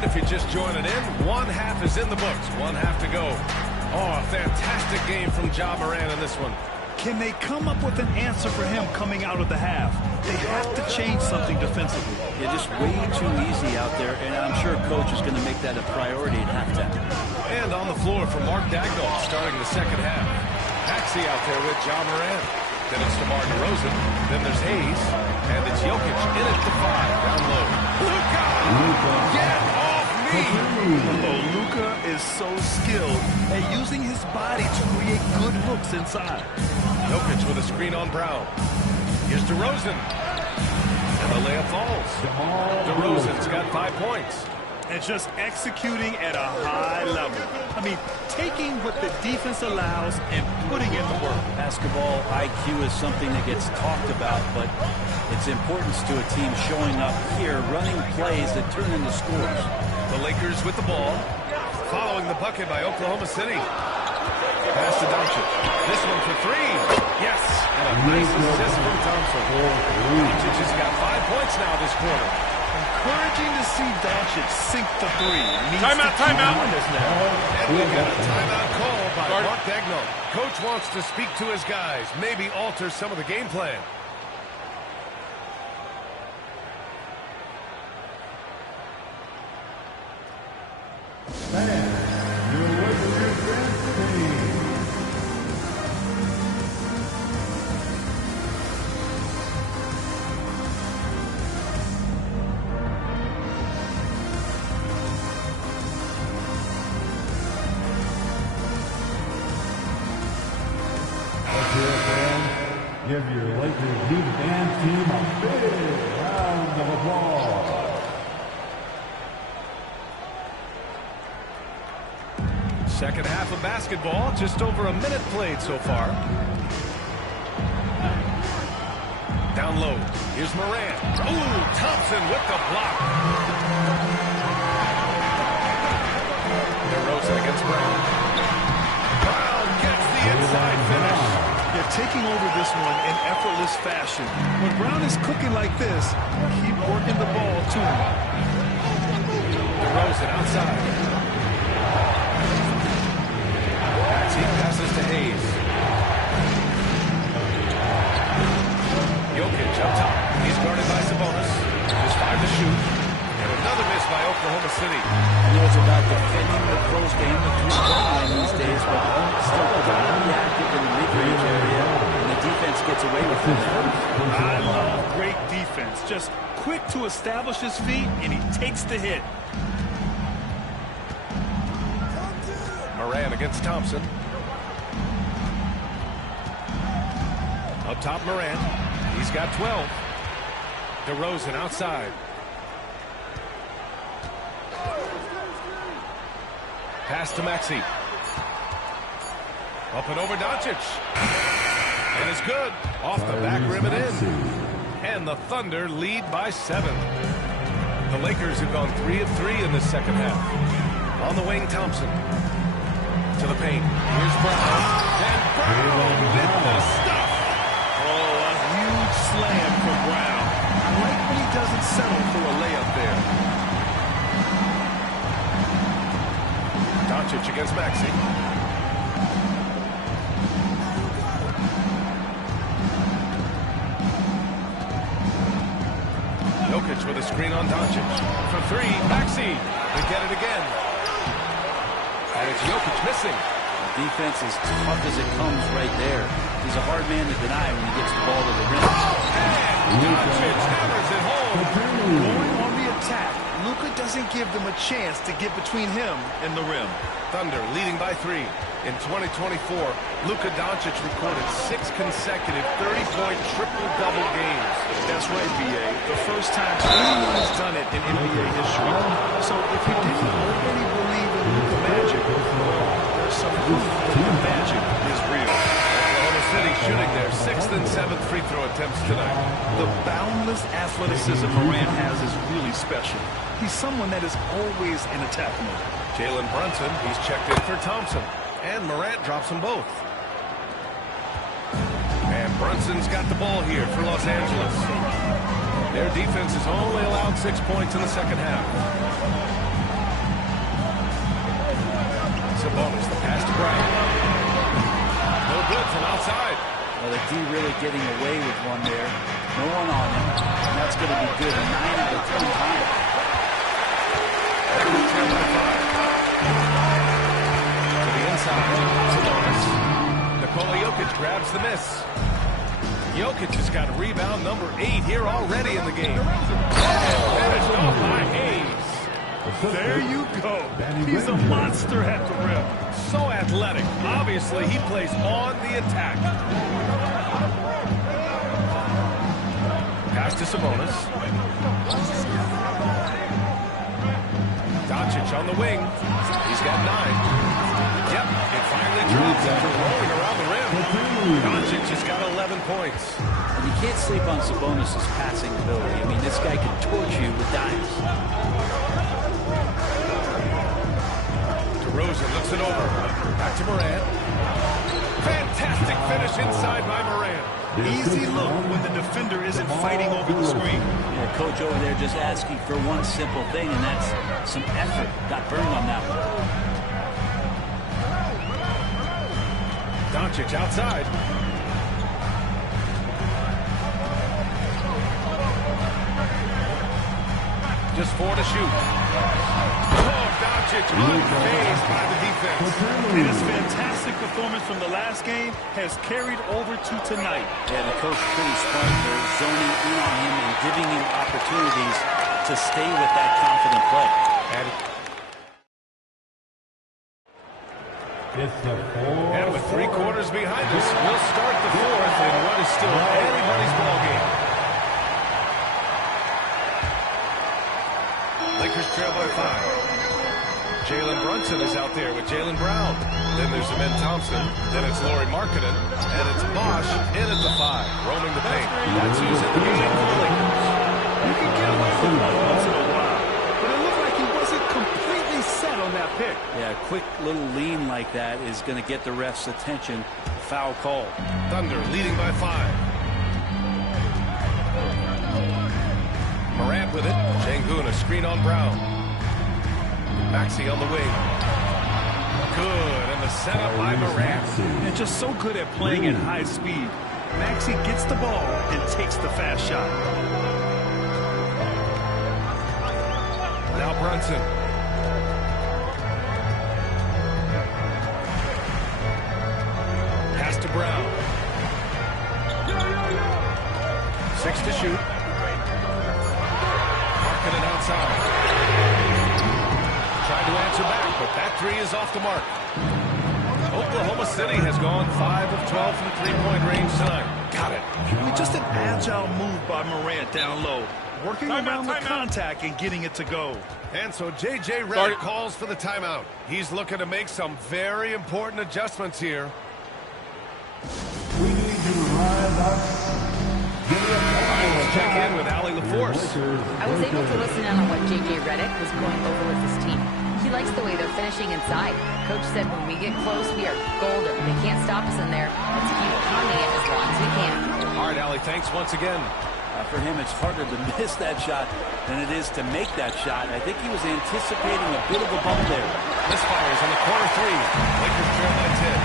If you're just joining in, one half is in the books. One half to go. Oh, a fantastic game from Ja Morant in this one. Can they come up with an answer for him coming out of the half? They have to change something defensively. Yeah, just way too easy out there, and I'm sure coach is going to make that a priority at halftime. And on the floor for Mark Dagnall starting the second half. Maxey out there with Ja Morant. Then it's DeMar DeRozan. Then there's Hayes. And it's Jokic in at the 5, down low. Luka! Get off me! Oh, Luka is so skilled at using his body to create good looks inside. Jokic with a screen on Brown. Here's DeRozan. And the layup falls. DeRozan's got 5 points. And just executing at a high level. I mean, taking what the defense allows and putting in the work. Basketball IQ is something that gets talked about, but its importance to a team showing up here, running plays that turn into scores. The Lakers with the ball, following the bucket by Oklahoma City. Pass to Doncic. This one for 3. Yes, and a nice assist from Thompson. Doncic has got 5 points now this quarter. Encouraging to see Doncic sink the 3. Timeout. And we've got a timeout call by Mark Dagnall. Coach wants to speak to his guys, maybe alter some of the game plan. Give your Lakers big band team a big round of applause. Second half of basketball, just over a minute played so far. Down low, here's Morant. Ooh, Thompson with the block. DeRozan against Brown. Brown gets the inside finish. They're taking over this one in effortless fashion. When Brown is cooking like this, keep working the ball to him. DeRozan outside. Maxey passes to Hayes. Jokic up top. He's guarded by Sabonis. Just 5 to shoot. And another miss by Oklahoma City. I know it's about defending the pros game, the three-point line these days, but still got to be active in the mid-range area, and the defense gets away with it. I love great defense. Just quick to establish his feet, and he takes the hit. Morant against Thompson. Up top, Morant. He's got 12. DeRozan outside. Pass to Maxey. Up and over Doncic. And it's good. Off the back rim and in. And the Thunder lead by 7. The Lakers have gone 3 of 3 in the second half. On the wing, Thompson. To the paint. Here's Brown. And Brown with the stuff. Oh, a huge slam from Brown. I like when he doesn't settle for a layup there. Doncic against Maxey. Jokic with a screen on Doncic. For 3, Maxey. They get it again. And it's Jokic missing. The defense is tough as it comes right there. He's a hard man to deny when he gets the ball to the rim. And Doncic hammers it home. Going on the attack, Luka doesn't give them a chance to get between him and the rim. Thunder leading by 3. In 2024, Luka Doncic recorded 6 consecutive 30-point triple-double games. That's right, B.A. The first time anyone has done it in NBA history. So if you didn't already believe in Luka magic, well, there's some proof that the magic is real. Oklahoma City shooting their 6th and 7th free throw attempts tonight. The boundless athleticism Morant has is really special. He's someone that is always in attack mode. Jalen Brunson, he's checked in for Thompson. And Morant drops them both. And Brunson's got the ball here for Los Angeles. Their defense has only allowed 6 points in the second half. Sabonis, the pass to Brown. No good from outside. Well, the D really getting away with one there. No one on him. And that's going to be good 9 out of 10 times. Nikola Jokic grabs the miss. Jokic has got rebound number 8 here already in the game. Finished off by Hayes. There you go. He's a monster at the rim. So athletic. Obviously, he plays on the attack. Pass to Sabonis. Doncic on the wing. He's got 9. Yep, it finally drops after rolling around the rim. Doncic has got 11 points. And you can't sleep on Sabonis' passing ability. I mean, this guy can torch you with dimes. DeRozan looks it over. Back to Morant. Fantastic finish inside by Morant. Easy look when the defender isn't fighting over the screen. Yeah, coach over there just asking for one simple thing, and that's some effort. Got burned on that one. Doncic outside. Just 4 to shoot. Oh, Doncic unfazed by the defense. And his fantastic performance from the last game has carried over to tonight. Yeah, the coach pretty smart. They're zoning in on him and giving him opportunities to stay with that confident play. And with 3 quarters behind us, we'll start the 4th in what is still anybody's ballgame. Lakers trail by 5. Jalen Brunson is out there with Jalen Brown. Then there's Amen Thompson. Then it's Lauri Markkanen. And it's Bosch in at the 5, roaming the paint. That's who's in the game for the Lakers. You can get away with one once in a while, but it looked like he wasn't completely set on that pick. Yeah, a quick little lean like that is going to get the ref's attention. Foul call. Thunder leading by 5. Morant with it. Şengün, a screen on Brown. Maxey on the wing. Good, and the setup by Morant. And just so good at playing at high speed. Maxey gets the ball and takes the fast shot. Now Brunson. Pass to Brown. 6 to shoot. Marking it outside. Trying to answer back, but that three is off the mark. Oklahoma City has gone 5 of 12 from the three-point range tonight. Got it. Just an agile move by Morant down low. Working around the contact and getting it to go. And so J.J. Redick calls for the timeout. He's looking to make some very important adjustments here. We need to rise up. Let's check in with Allie LaForce. I was able to listen in on what J.J. Redick was going over with his team. He likes the way they're finishing inside. Coach said when we get close, we are golden. They can't stop us in there. Let's keep pounding it as long as we can. All right, Allie, thanks once again. For him, it's harder to miss that shot than it is to make that shot. I think he was anticipating a bit of a bump there. Misfires on the corner three. Lakers trail by 10.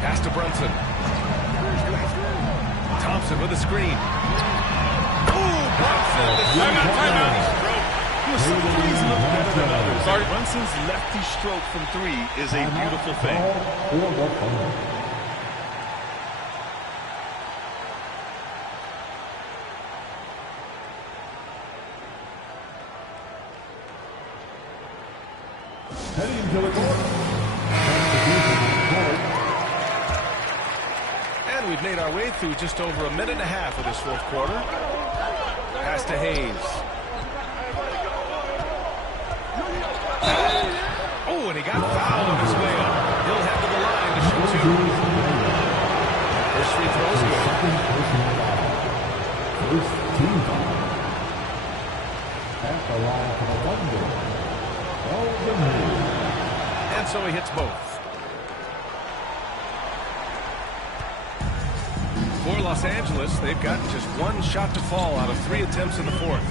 Pass to Brunson. Thompson with a screen. Ooh, Brunson. Timeout. Some threes look better than others. Brunson's lefty stroke from three is a beautiful thing. Heading to the court. And we've made our way through just over a minute and a half of this fourth quarter. Pass to Hayes. Oh, and he got fouled on his way up. He'll head to the line to shoot two. First free throws good. First team foul. At the line for the wonder. And so he hits both. For Los Angeles, they've gotten just one shot to fall out of 3 attempts in the fourth.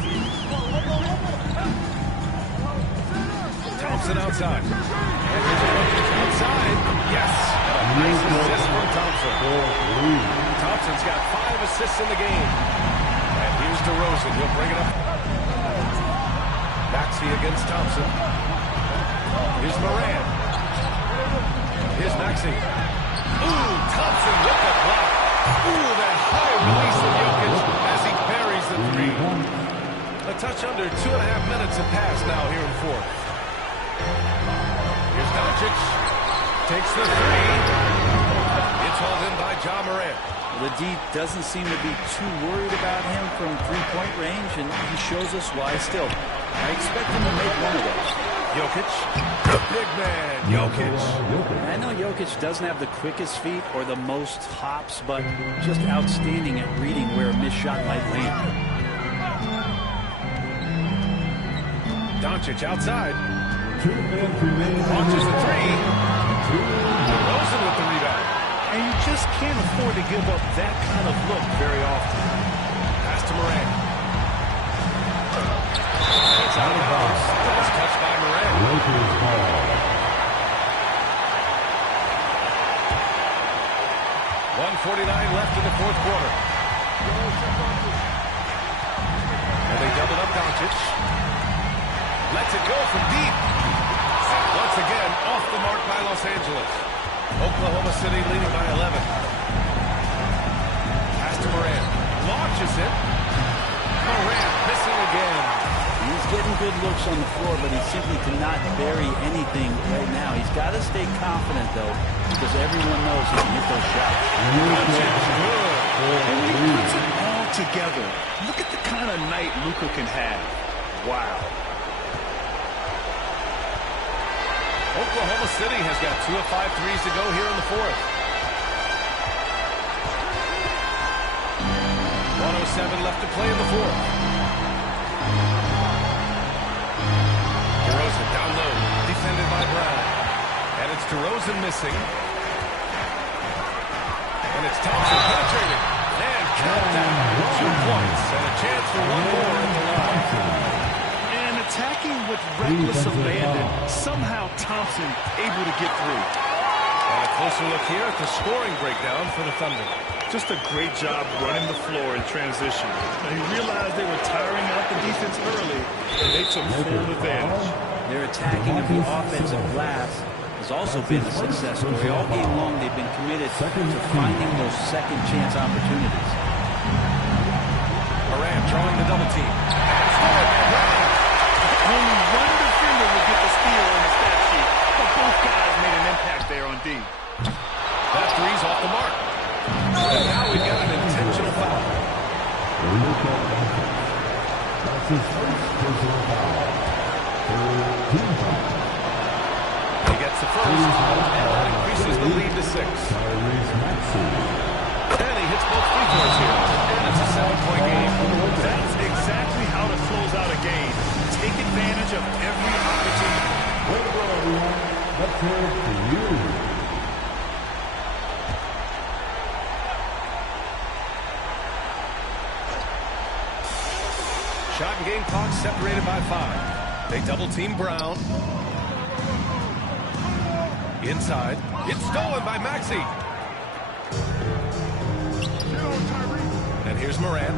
Thompson outside. And here's outside. Yes. And a nice assist from Thompson. Thompson's got 5 assists in the game. And here's DeRozan. He'll bring it up. Maxey against Thompson. Here's Morant. Here's Maxey. Ooh, Thompson with the block. Ooh, that high release of Jokic as he buries the three. A touch under 2.5 minutes have passed now here in fourth. Here's Doncic. Takes the three. It's hauled in by Ja Morant. The D doesn't seem to be too worried about him from three-point range, and he shows us why still. I expect him to make one of those. Jokic, the big man, Jokic. I know Jokic doesn't have the quickest feet or the most hops, but just outstanding at reading where a missed shot might land. Doncic outside. Launches a three. DeRozan with the rebound. And you just can't afford to give up that kind of look very often. Pass to Morant. It's out of bounds. It's touched by Morant. 1:49 left in the fourth quarter. And they doubled up Doncic. Lets it go from deep. Once again, off the mark by Los Angeles. Oklahoma City leading by 11. Pass to Morant. Launches it. Morant missing again. He's getting good looks on the floor, but he simply cannot bury anything right now. He's got to stay confident, though, because everyone knows he can hit those shots. And when he puts it all together, look at the kind of night Luka can have. Wow. Oklahoma City has got 2 of 5 threes to go here in the fourth. 1:07 left to play in the fourth. DeRozan down low, defended by Brown. And it's DeRozan missing. And it's Thompson penetrating. And countdown. 2 points and a chance for one more at the line. And attacking with reckless abandon. Somehow Thompson able to get through. And a closer look here at the scoring breakdown for the Thunder. Just a great job running the floor in transition. They realized they were tiring out the defense early, and they took full advantage. Their attacking of the offensive glass has also been a success story. All game long, they've been committed to finding those second chance opportunities. Morant throwing the double team. Only one defender will get the steal on the stat sheet, but both guys made an impact there on D. That three's off the mark. And now we've got an intentional foul. That's his first personal foul. Team foul. He gets the first, and that increases the lead to 6. And he hits both free throws here. And it's a 7-point game. That's exactly how to close out a game. Take advantage of every opportunity. Way to go, everyone. Let's hear it for you. Shot and game clock separated by 5. They double team Brown. Inside. It's stolen by Maxey. And here's Morant.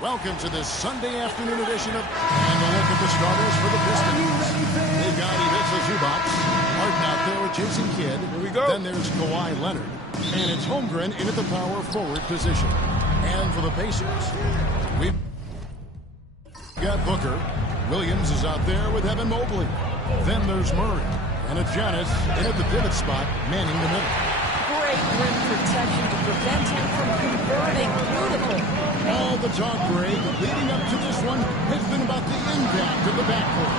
Welcome to this Sunday afternoon edition of And a Look at the Starters for the Pistons. They've got Ivica Zubac, Harden out there with Jason Kidd. Here we go. Then there's Kawhi Leonard. And it's Holmgren in at the power forward position. And for the Pacers, we've got Booker. Williams is out there with Evan Mobley. Then there's Murray. And it's Giannis in at the pivot spot, manning the middle. Great rim protection to prevent him from converting. Beautiful. All the talk, Greg, leading up to this one has been about the impact of the backcourt.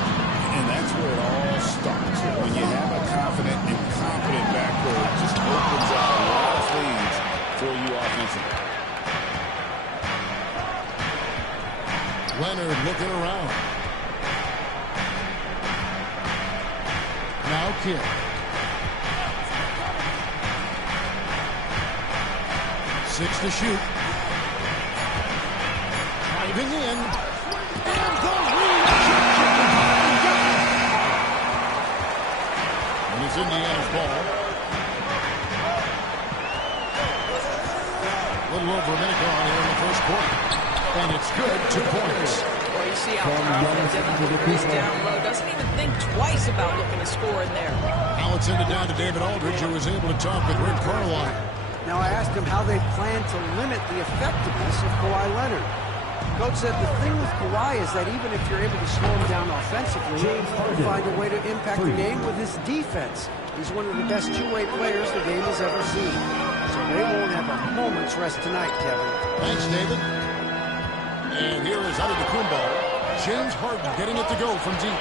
And that's where it all starts. When you have a confident and competent backcourt, it just opens up a lot of things for you offensively. Leonard looking around. Now Kidd. Six to shoot. Driving in. And the rejection. And it's Indiana's ball. A little over a minute gone here in the first quarter. And it's good. 2 points. Well, you see how confident Devin is down low. Doesn't even think twice about looking to score in there. Now it's ended down to David Aldridge, who was able to talk with Rick Carlisle. Now I asked him how they plan to limit the effectiveness of Kawhi Leonard. Coach said the thing with Kawhi is that even if you're able to slow him down offensively, he'll find a way to impact the game with his defense. He's one of the best two-way players the game has ever seen. So they won't have a moment's rest tonight, Kevin. Thanks, David. And here is Antetokounmpo. James Harden getting it to go from deep.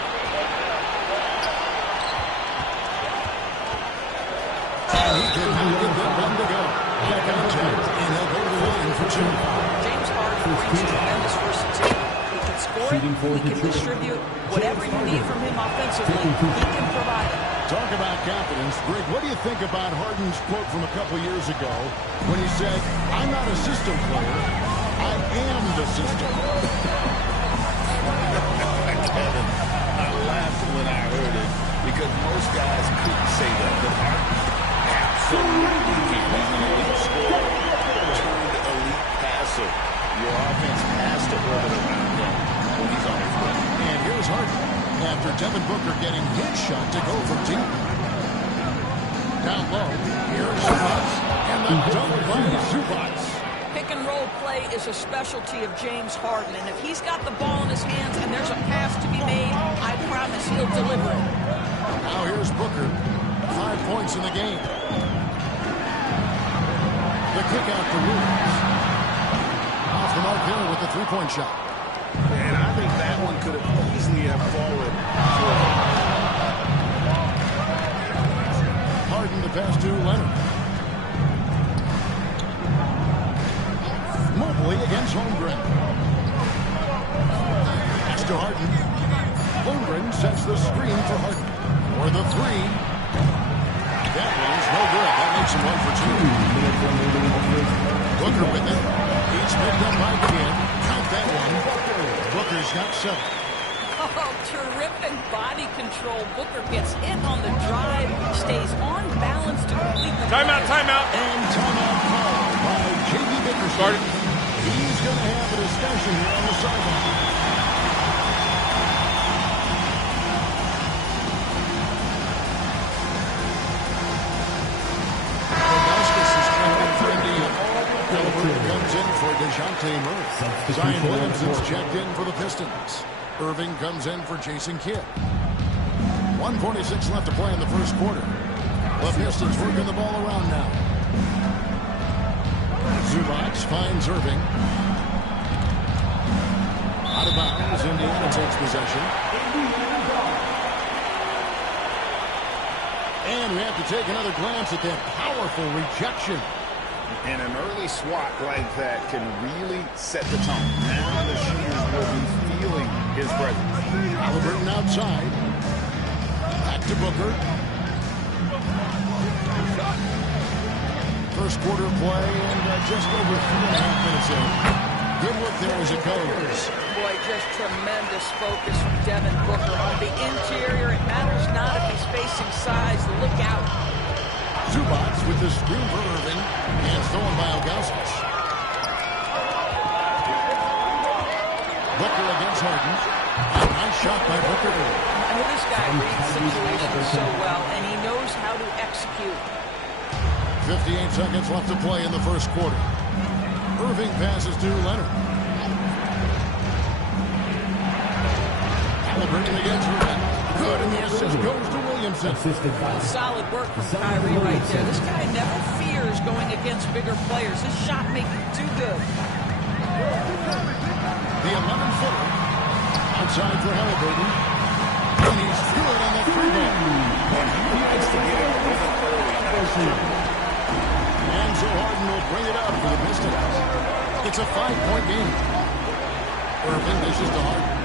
And he could not get that one to go. High contact, and he'll go to the line for two. James Harden brings tremendous versatility. He can score it, he can distribute. Whatever you need from him offensively, he can provide it. Talk about confidence. Greg, what do you think about Harden's quote from a couple years ago when he said, "I'm not a system player, I am the system"? Kevin, I laughed when I heard it because most guys couldn't say that, but Harden absolutely can. He's an elite scorer turned elite passer. Your offense has to orbit around him when he's on the floor. And here's Harden after Devin Booker getting his shot to go from deep. Down low, here's Zubac, and the dunk by Zubac. Pick and roll play is a specialty of James Harden, and if he's got the ball in his hands and there's a pass to be made, I promise he'll deliver it. Now here's Booker, 5 points in the game. The kick out to Williams. Off the mark there with the three-point shot. And I think that one could have easily have fallen short. Harden to pass to Leonard. Mobley against Holmgren. Pass to Harden. Holmgren sets the screen for Harden. For the three. That one's no good. That makes him 1 for 2. Booker with it. He's picked up by Kidd. Count that one. Booker's got 7. Oh, terrific body control. Booker gets hit on the drive, stays on balance to complete the Timeout, timeout. And timeout called by J.B. Bickerstaff. He's going to have a discussion here on the sideline. Comes in for DeJounte Murray. Zion Williamson's checked in for the Pistons. Irving comes in for Jason Kidd. 1:46 left to play in the first quarter. The Pistons working the ball around now. Zubac finds Irving. Out of bounds. Indiana takes possession. And we have to take another glance at that powerful rejection. And an early swat like that can really set the tone. Now the shooters will be feeling his presence. Halliburton outside. Back to Booker. First quarter play and just over 3.5 minutes in. Good look there as it goes. Boy, just tremendous focus from Devin Booker on the interior. It matters not if he's facing size. Look out. Zubac with the screen for Irving. And stolen by Ilgauskas. Booker against Harden. A nice shot by Booker. Oh, this guy reads situations so well, and he knows how to execute. 58 seconds left to play in the first quarter. Irving passes to Leonard. Halliburton against Irving. Good, and the assist goes to Williamson. Solid work from Kyrie right there. This guy never fears going against bigger players. His shot making too good. The 11-footer outside for Halliburton. And he's good on the three ball. He likes to get it early. And so Harden will bring it up for the Pistons. It's a 5-point game. Irving dishes to Harden.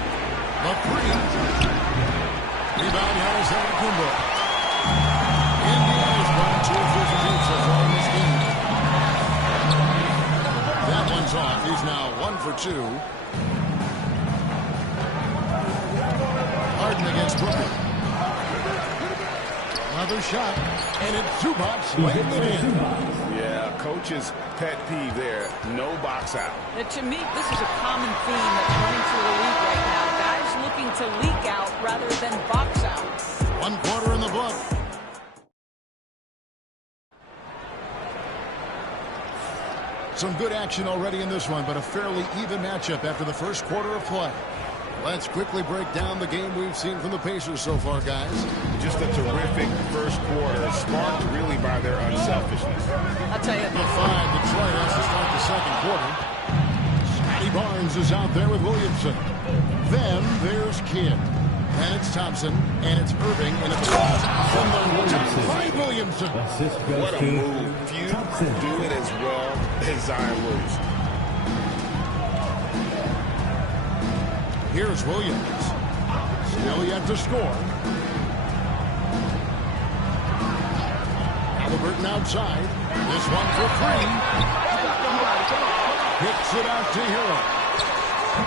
The three. Rebound, Giannis Antetokounmpo. Indiana's gone 2 of 58 so far in this game. That one's off. He's now 1 for 2. Harden against Booker. Another shot, and it's Zubac laying it in. Yeah, coach's pet peeve there. No box out. And to me, this is a common theme that's running through the league right now. Guys looking to leak out rather than box out. 1 quarter in the book. Some good action already in this one, but a fairly even matchup after the first quarter of play. Let's quickly break down the game we've seen from the Pacers so far, guys. Just a terrific first quarter, sparked really by their unselfishness. I'll tell you. The 5, Detroit has to start the second quarter. Scotty Barnes is out there with Williamson. Then there's Kidd. And it's Thompson, and it's Irving, and it's by Williamson. What a move. Few do it as well as Zion Williamson. Here's Williams. Still yet to score. Halliburton outside. This one for three. Hits it out to Hero.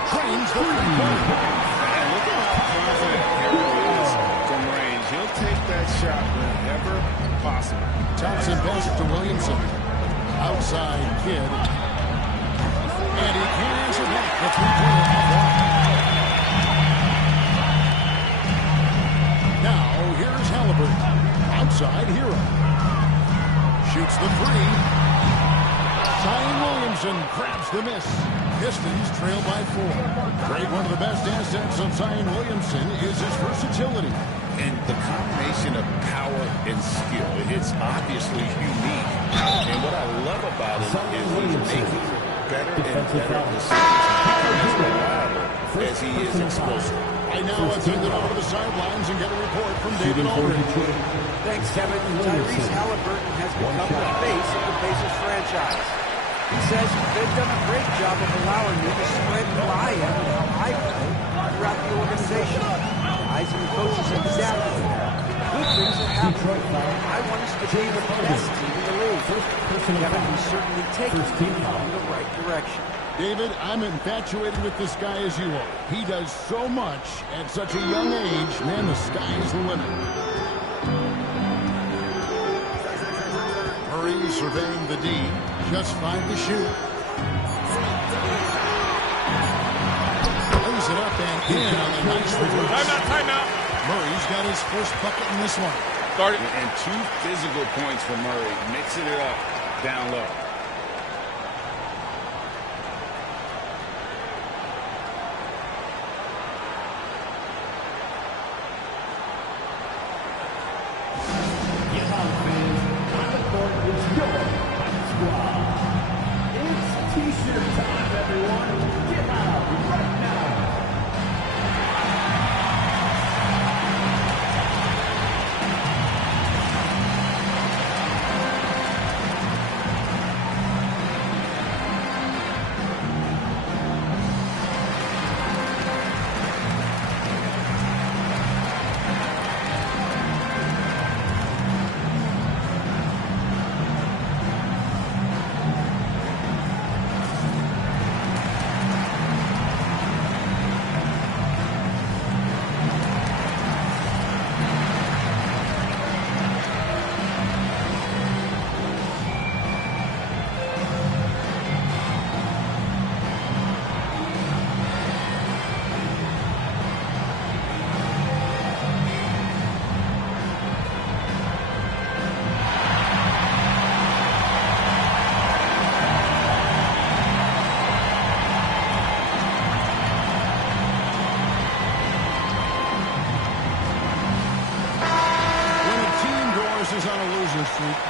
Trains the three-point. And look at how confident Hero is from range. He'll take that shot whenever possible. Thompson passes to Williamson. Outside Kidd. And he can't answer back. The three-pointer off one. Now, here's Halliburton. Outside Hero. Shoots the three. Zion Williamson grabs the miss. Pistons trail by 4. Great, one of the best assets of Zion Williamson is his versatility. And the combination of power and skill, it's obviously unique. And what I love about it is he's making better and better decisions. He's reliable as he is explosive. Right now, let's send it over to the sidelines and get a report from David Aldridge. Thanks, Kevin. Tyrese Halliburton has become the face of the Pacers franchise. He says they've done a great job of allowing me to spread who I am and how I play throughout the organization. Guys and coaches have adapted. Good things have happened. I want us to be the best team in the league. Kevin, he's certainly taking it in the right direction. David, I'm infatuated with this guy as you are. He does so much at such a young age. Man, the sky is the limit. Murray surveying the D. Just 5 to shoot. Lays it up and in on a nice reverse. Timeout. Murray's got his first bucket in this one. Start it. And 2 physical points for Murray, mixing it up down low.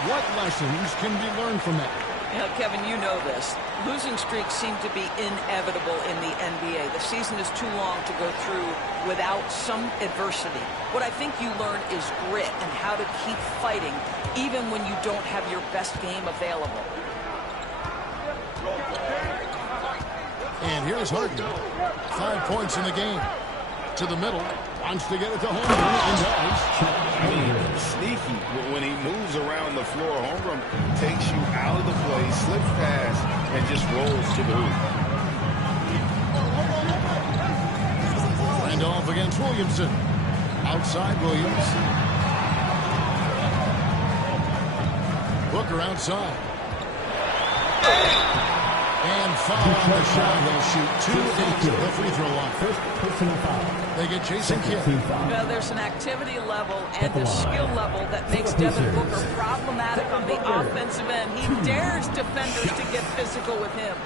What lessons can be learned from that? Now, Kevin, you know this. Losing streaks seem to be inevitable in the NBA. The season is too long to go through without some adversity. What I think you learn is grit and how to keep fighting even when you don't have your best game available. And here's Harden. 5 points in the game. To the middle. Wants to get it to Holmgren and does. Sneaky when he moves around the floor. Holmgren takes you out of the play, slips past, and just rolls to the hoop. Randolph against Williamson. Outside Williams. Booker outside. And foul on the shot. He'll shoot 2 at the free throw line. First personal foul. They get Jason Kidd. Well, there's an activity level and a skill level that makes Devin Booker problematic on the offensive end. He dares defenders to get physical with him.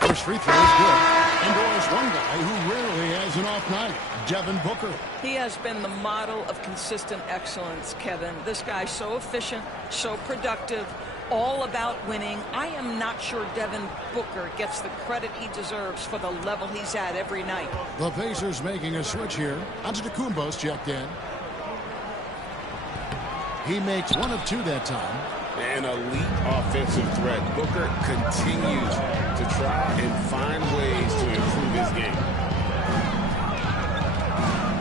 First free throw is good. And there's one guy who rarely has an off night. Devin Booker. He has been the model of consistent excellence, Kevin. This guy's so efficient, so productive, all about winning. I am not sure Devin Booker gets the credit he deserves for the level he's at every night. The Pacers making a switch here. Antetokounmpo's checked in. He makes 1 of 2 that time. An elite offensive threat. Booker continues to try and find ways to improve his game.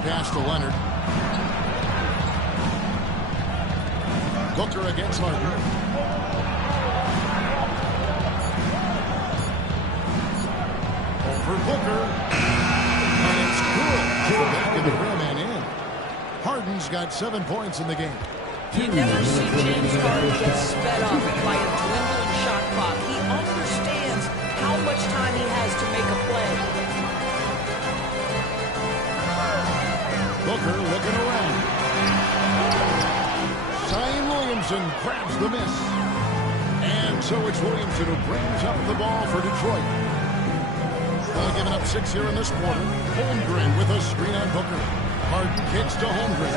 Pass to Leonard. Booker against Harden. Over Booker. And it's good. To the back of the rim and in. Harden's got 7 points in the game. You never see James Harden get sped up by a dwindling shot clock. He understands how much time he has to make a play. Booker looking around. Zion Williamson grabs the miss. And so it's Williamson who brings up the ball for Detroit. Giving up 6 here in this quarter. Holmgren with a screen on Booker. Harden kicks to Holmgren.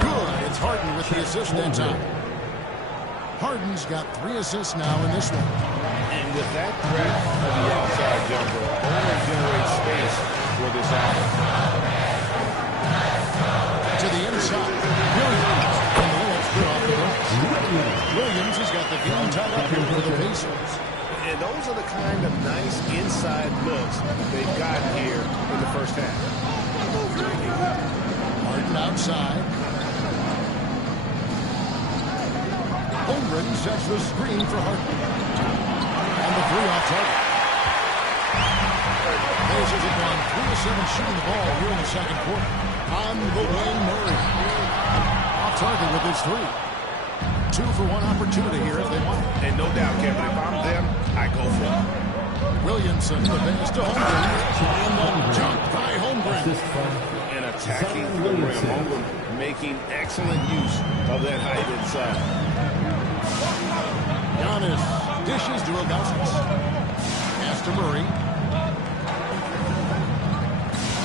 Good. It's Harden with the assist that time. Harden's got 3 assists now in this one. And with that threat of the outside jumper, only generates space for this offense. To the inside. Williams. And the layup's good off the glass. Williams has got the game tied up here for the Pacers. And those are the kind of nice inside looks they've got here in the first half. Harden outside. Holmgren sets the screen for Harden. And the 3 off target. Pacers have gone 3 of 7 shooting the ball here in the second quarter. On the wing, Murray. Off target with his 3. 2 for 1 opportunity here if they want it. And no doubt, Kevin, if I'm them, I go for it. Williamson, the pass to Holmgren. And the jump by Holmgren. And attacking the rim. Holmgren making excellent use of that height inside. Giannis dishes to Ilgauskas. Pass to Murray.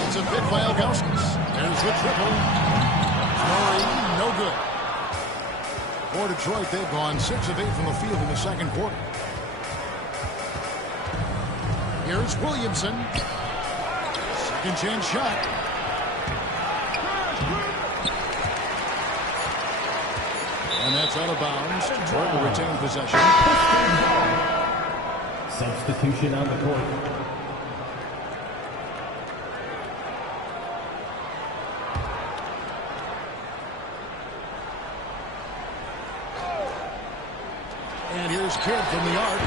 It's a pick by Ilgauskas. There's the triple. Murray, no good. For Detroit, they've gone 6 of 8 from the field in the second quarter. Here's Williamson. Second chance shot. And that's out of bounds. Detroit will retain possession. Substitution on the court. And here's Kidd from the arc.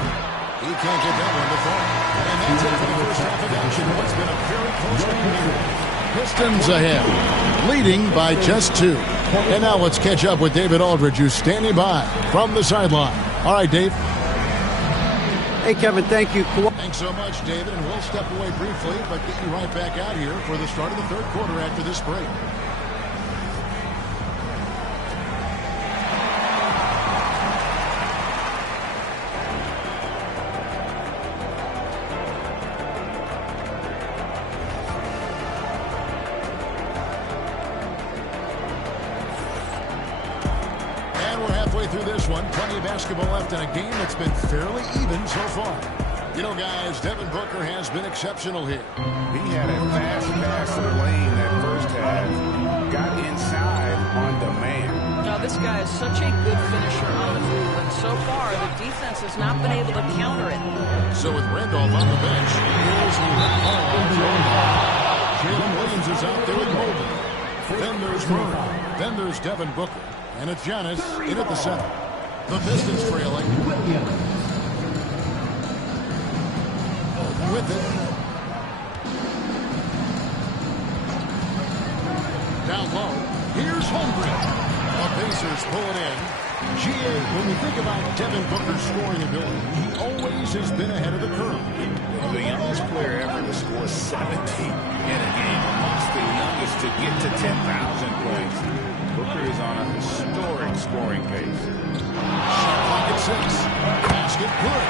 He can't get that one to fall. And that's it for the first half of action. What's been a very close game here. Pistons ahead, leading by just 2. And now let's catch up with David Aldridge, who's standing by from the sideline. All right, Dave. Hey, Kevin, thank you. Thanks so much, David. And we'll step away briefly, but get you right back out here for the start of the third quarter after this break. Through this one, plenty of basketball left in a game that's been fairly even so far. You know, guys, Devin Booker has been exceptional here. He had a fast pass to the lane that first half. Got inside on demand. Now, this guy is such a good finisher on the move, and so far, the defense has not been able to counter it. So with Randolph on the bench, here's Jalen Williams is out there with Mobley. Then there's Murray. Then there's Devin Booker. And it's Giannis in at the center. The Pistons trailing. With it. Down low. Here's Holmgren. The Pacers pull it in. GA, when we think about Devin Booker's scoring ability, he always has been ahead of the curve. The youngest player ever to score 70 in a game. Amongst the youngest to get to 10,000 points. Booker is on a historic scoring pace. Shot clock at 6. Basket good.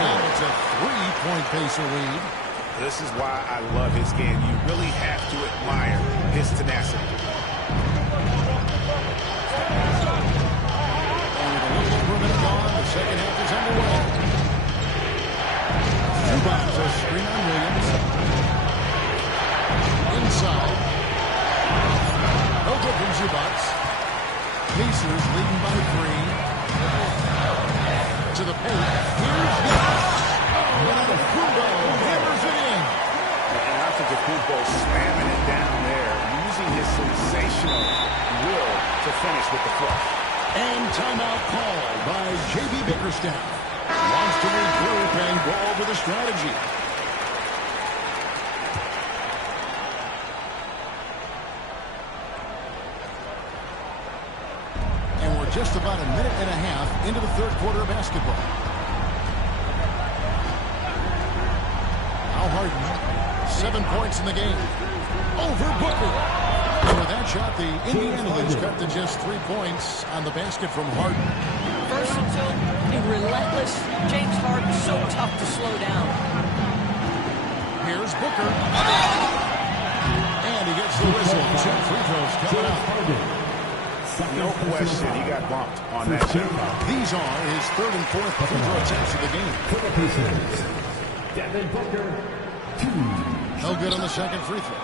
And it's a 3-point Pacer lead. This is why I love his game. You really have to admire his tenacity. And with a little over a minute gone, the second half is underway. Zubats a screen on Williams. Inside. No good from Zubats. Pacers leading by 3. To the paint. Here's Giannis. Antetokounmpo hammers it in. And Antetokounmpo slamming it down there, using his sensational will to finish with the flush. And timeout called by J.B. Bickerstaff. Wants to regroup and go over the strategy. And we're just about a minute and a half into the third quarter of basketball. Now Harden, 7 points in the game. Over Booker. And with that shot, the Indiana leads cut to just 3 points on the basket from Harden. Versatile and relentless. James Harden so tough to slow down. Here's Booker. And he gets the whistle. 2 free throws coming up. No question, he got bumped on that shot. These are his third and fourth free throw attempts of the game. Devin Booker, 2. No good on the second free throw.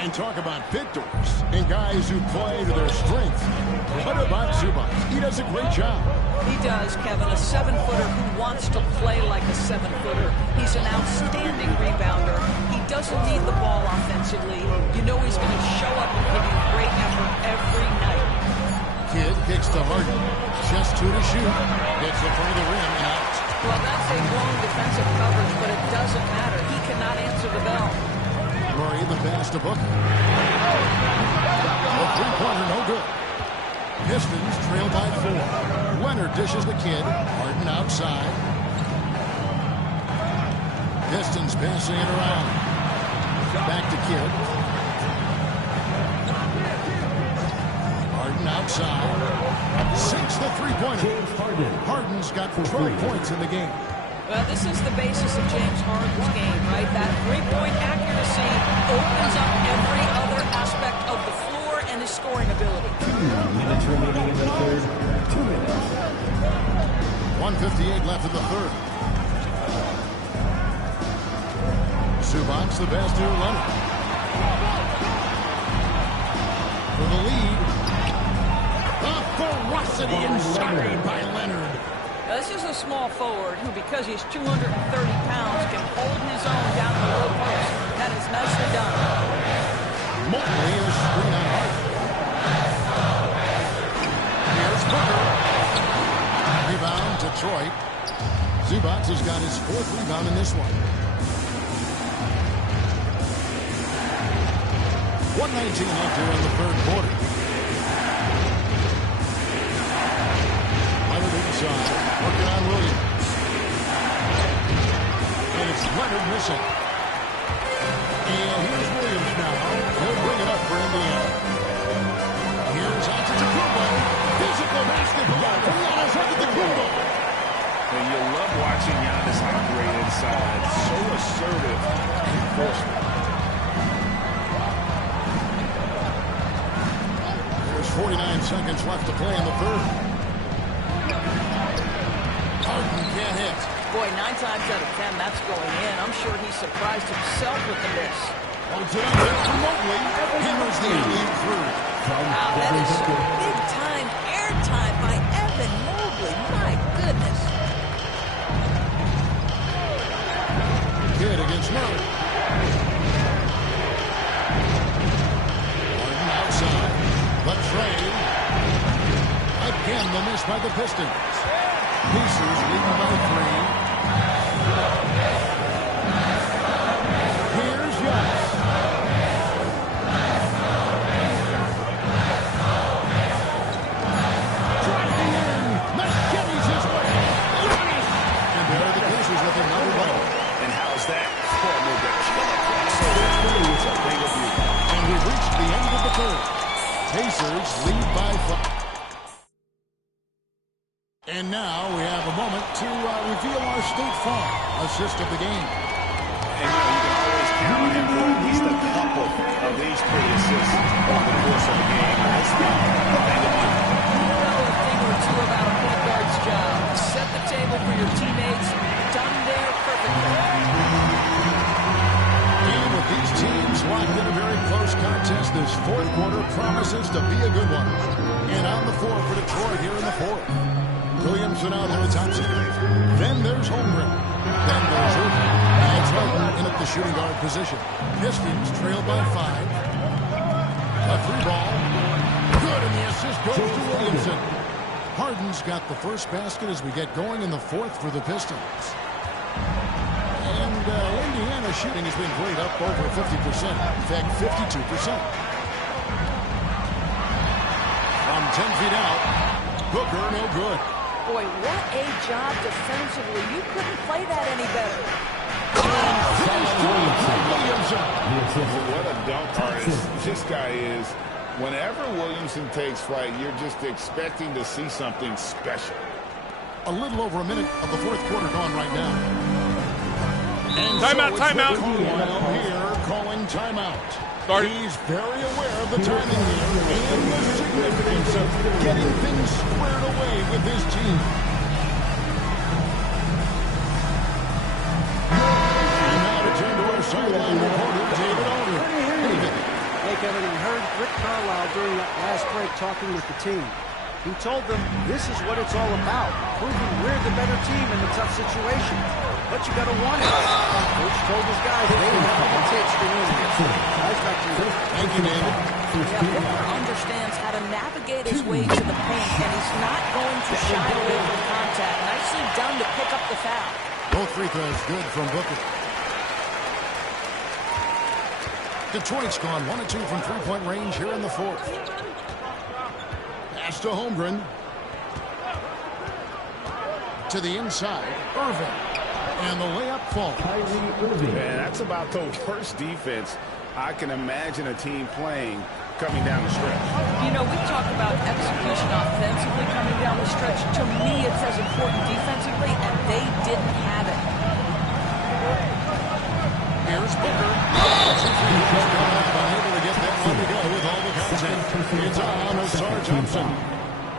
And talk about pit doors and guys who play to their strength. What about Zubats? He does a great job. He does, Kevin. A 7-footer who wants to play like a 7-footer. He's an outstanding rebounder. He doesn't need the ball offensively. You know he's going to show up and give you great effort every night. Kidd kicks to Harden. Just 2 to shoot. Gets in front of the rim and out. Well, that's a blown defensive coverage, but it doesn't matter. He cannot answer the bell. Murray the pass to Booker. A three-pointer, no good. Pistons trail by 4. Leonard dishes the Kidd. Harden outside. Pistons passing it around. Back to Kidd. Harden outside. Sinks the three-pointer. Harden's got 12 points in the game. Well, this is the basis of James Harden's game, right? That three-point accuracy opens up every other aspect of the floor and his scoring ability. 2 minutes remaining in the third. 2 minutes. 1:58 left in the third. Zubats the pass to Leonard. For the lead. The ferocity inside by Leonard. Now, this is a small forward who, because he's 230 pounds, can hold his own down the low post. That is nicely done. Mobley is screen on Harden. Here's Booker. Rebound, Detroit. Zubats has got his 4th rebound in this one. 1:19 left here in the third quarter. Leonard inside, working on Williams. And it's Leonard missing. And here's Williams now. He'll bring it up for Indiana. Here's Antetokounmpo. Physical basketball from Giannis Antetokounmpo. And you love watching Giannis operate inside. So assertive and forceful. There's 49 seconds left to play in the third. Harden can't hit. Boy, 9 times out of 10, that's going in. I'm sure he surprised himself with the miss. Wants it up there for Mobley. Hammers the alley through. Wow, that is big-time airtime by Evan Mobley. My goodness. Kidd against Murray. Harden outside. The trade. Again, the miss by the Pistons. Pacers leading by 3. Here's Giannis. Driving in. Machetes his way. Giannis. And there are the Pacers with another ball. And how's that? Oh, no, the killer crossover. It's a thing of beauty. And we've reached the end of the third. Pacers lead by 5. And now we have a moment to reveal our State Farm assist of the game. And you can this contest, this fourth quarter promises to be a good one. And on the floor for Detroit here in the fourth. Williamson out there, Thompson. Then there's Holmgren. Then there's Irvin. And Harden in at the shooting guard position. Pistons trailed by 5. A 3-ball. Good, and the assist goes to Williamson. Harden's got the first basket as we get going in the fourth for the Pistons. And Indiana's shooting has been great, up over 50%. In fact, 52%. From 10 feet out, Booker, no good. Boy, what a job defensively. You couldn't play that any better. What a dunk artist this guy is. Whenever Williamson takes flight, you're just expecting to see something special. A little over a minute of the fourth quarter gone right now. And timeout, timeout. Here calling timeout. Start. He's very aware of the timing here and the significance of getting things squared away with his team. And now to turn to our sideline reporter, David Alder. David. Hey, Kevin, I heard Rick Carlisle during that last break talking with the team. He told them this is what it's all about, proving we're the better team in the tough situations. But you got to want it. Coach told his guys they have what it takes to win. Guys, back to you. Thank you, David. Yeah, Booker understands how to navigate his way to the paint, and he's not going to shy away from contact. Nicely done to pick up the foul. Both free throws good from Booker. Detroit's gone 1 of 2 from three-point range here in the fourth. Pass to Holmgren. To the inside, Irvin. And the layup falls. Man, that's about the worst defense I can imagine a team playing coming down the stretch. You know, we talk about execution offensively coming down the stretch. To me, it's as important defensively, and they didn't have it. Here's Booker. Unable to get that one to go with all the contact. It's on Osar Thompson.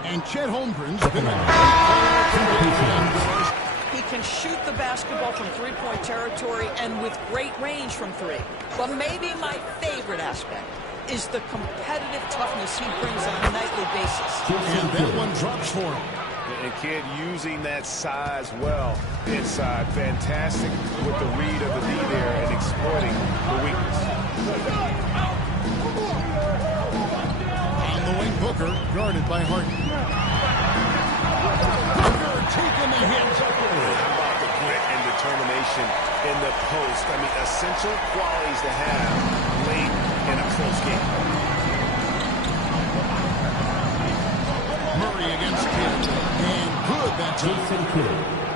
And Chet Holmgren's been a great player. He can shoot the basketball from three-point territory and with great range from 3. But maybe my favorite aspect is the competitive toughness he brings on a nightly basis. And that one drops for him. And kid using that size well inside. Fantastic with the read of the D there and exploiting the weakness. On the wing, Booker, guarded by Harden. Booker taking the hit. How about the grit and determination in the post? I mean, essential qualities to have late in a close game. Murray against Kidd. And good that time.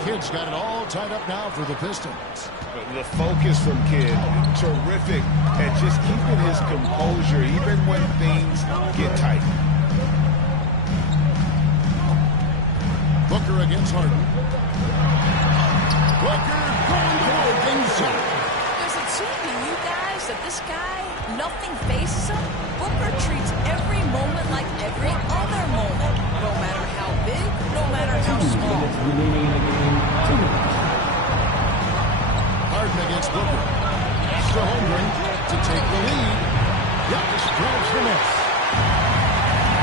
Kidd's got it all tied up now for the Pistons. The focus from Kidd, terrific at just keeping his composure even when things get tight. Booker against Harden. Booker going to work inside. Does it seem to you guys that this guy, nothing faces him? Booker treats every moment like every other moment. No matter how big, no matter how small. Harden against Booker. Pass to Holmgren to take the lead. Giannis grabs the miss.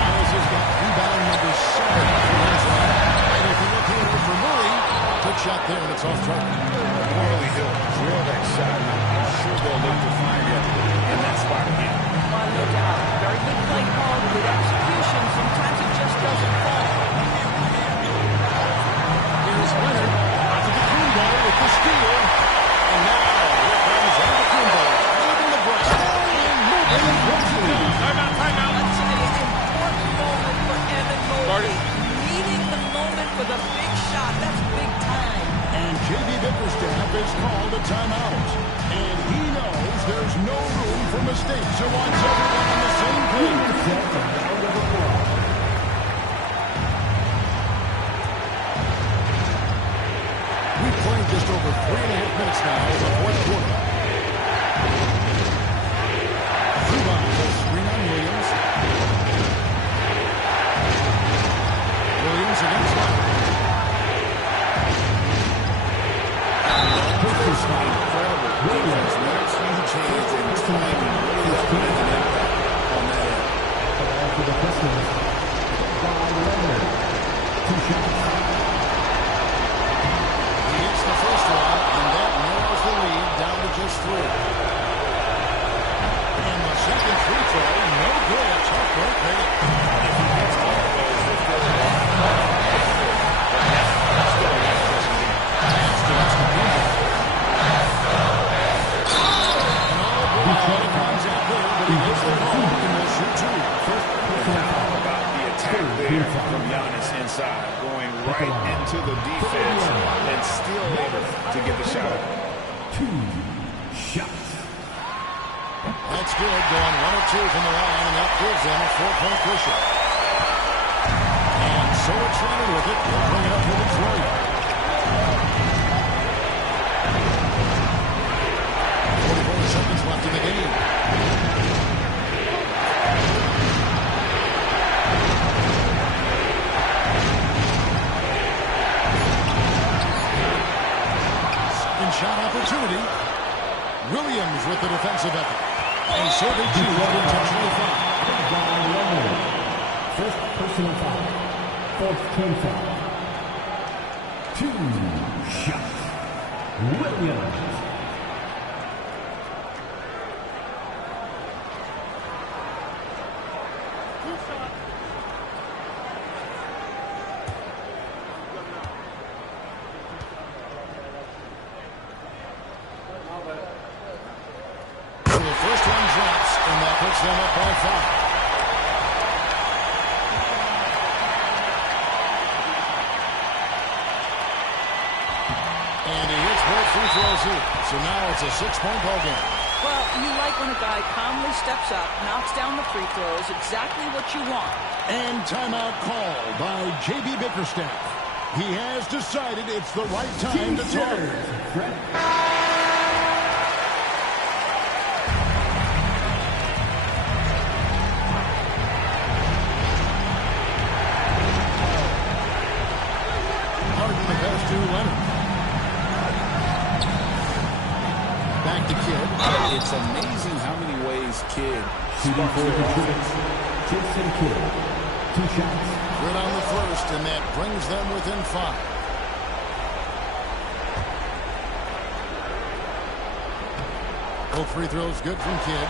Giannis has got rebound number 7 for his line. And if you look here for Murray, good shot there, and it's off target. Morley Hill drill that shot. I'm sure they'll look to find it in that spot again. Well, no doubt. Very good play called with execution. Sometimes it just doesn't fall. Here's Leonard to the Kumbo with the steal. And now here comes Kumbo. Leaving the break. And moving towards the goal. Timeout. That's an important moment for Evan Mobley. Needing the moment for the big shot. That's big time. And J.B. Bickerstaff is called a timeout. And he knows there's no room for mistakes. He wants everyone on the same page. We've played just over 3.5 minutes now in the fourth quarter. Zubac will screen on Williams. Williams against Lowry. Incredible. Williams, huge hands and timing. Really up contact there, but he gets the ball and will shoot two. How about the attack there from Giannis inside, going right into the defense and still able to get the shot up. 2 shots. That's good, going 1 of 2 from the line, and that gives them a 4-point cushion. And so it's running with it. They'll bring it up for Detroit. 44 seconds left in the game. Second shot opportunity. Williams with the defensive effort. And so they choose to intentionally foul. First personal foul. Fourth team foul. 2 shots. Williams. Puts them up by 5. And he hits both free throws here. So now it's a 6-point ball game. Well, you like when a guy calmly steps up, knocks down the free throws, exactly what you want. And timeout called by J.B. Bickerstaff. He has decided it's the right time to talk. Back to Kidd. It's amazing how many ways Kidd shooting for the Detroit. Jason Kidd. 2 shots. Good on the first, and that brings them within 5. Both free throws good from Kidd.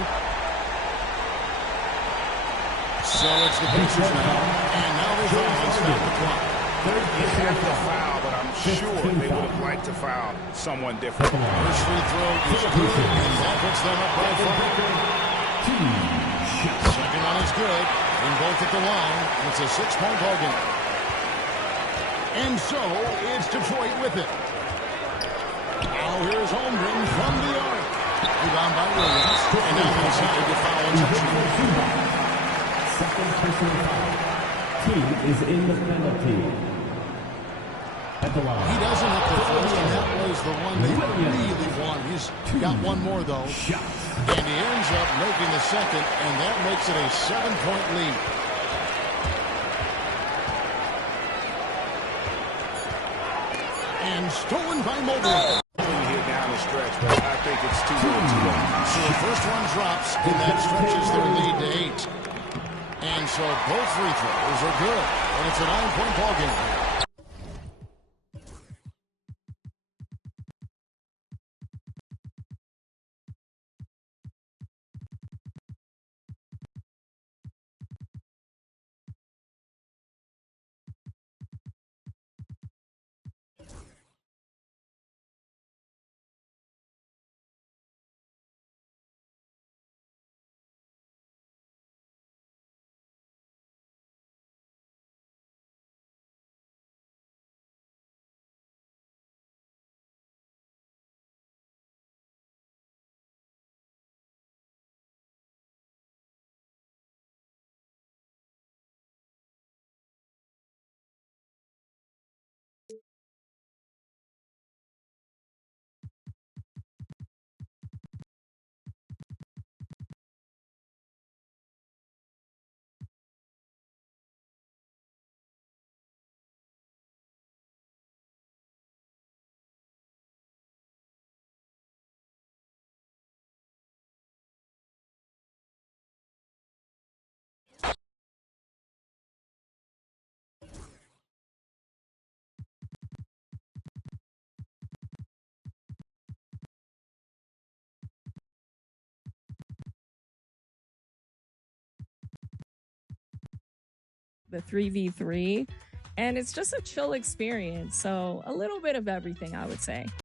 So it's the Pacers now, and now they stop the clock. You have to foul, but I'm sure they would have liked to foul someone different. First free throw is good, and that puts them up by 5. 2 shots. Second one is good, and both at the line. It's a 6-point ball game. And so it's Detroit with it. Now here's Holmgren from the arc. Rebound by Williams, and now inside to foul intentionally. Second personal foul. Team is in the penalty. At the line. He doesn't hit the first, and that was the one they really won. He's got one more, though. And he ends up making the second, and that makes it a 7-point lead. And stolen by Mobley. Here down the stretch, but I think it's too little too late. So the first one drops, and that stretches their lead to 8. And so both free throws are good, and it's a 9-point ball game. The 3v3, and it's just a chill experience. So a little bit of everything, I would say.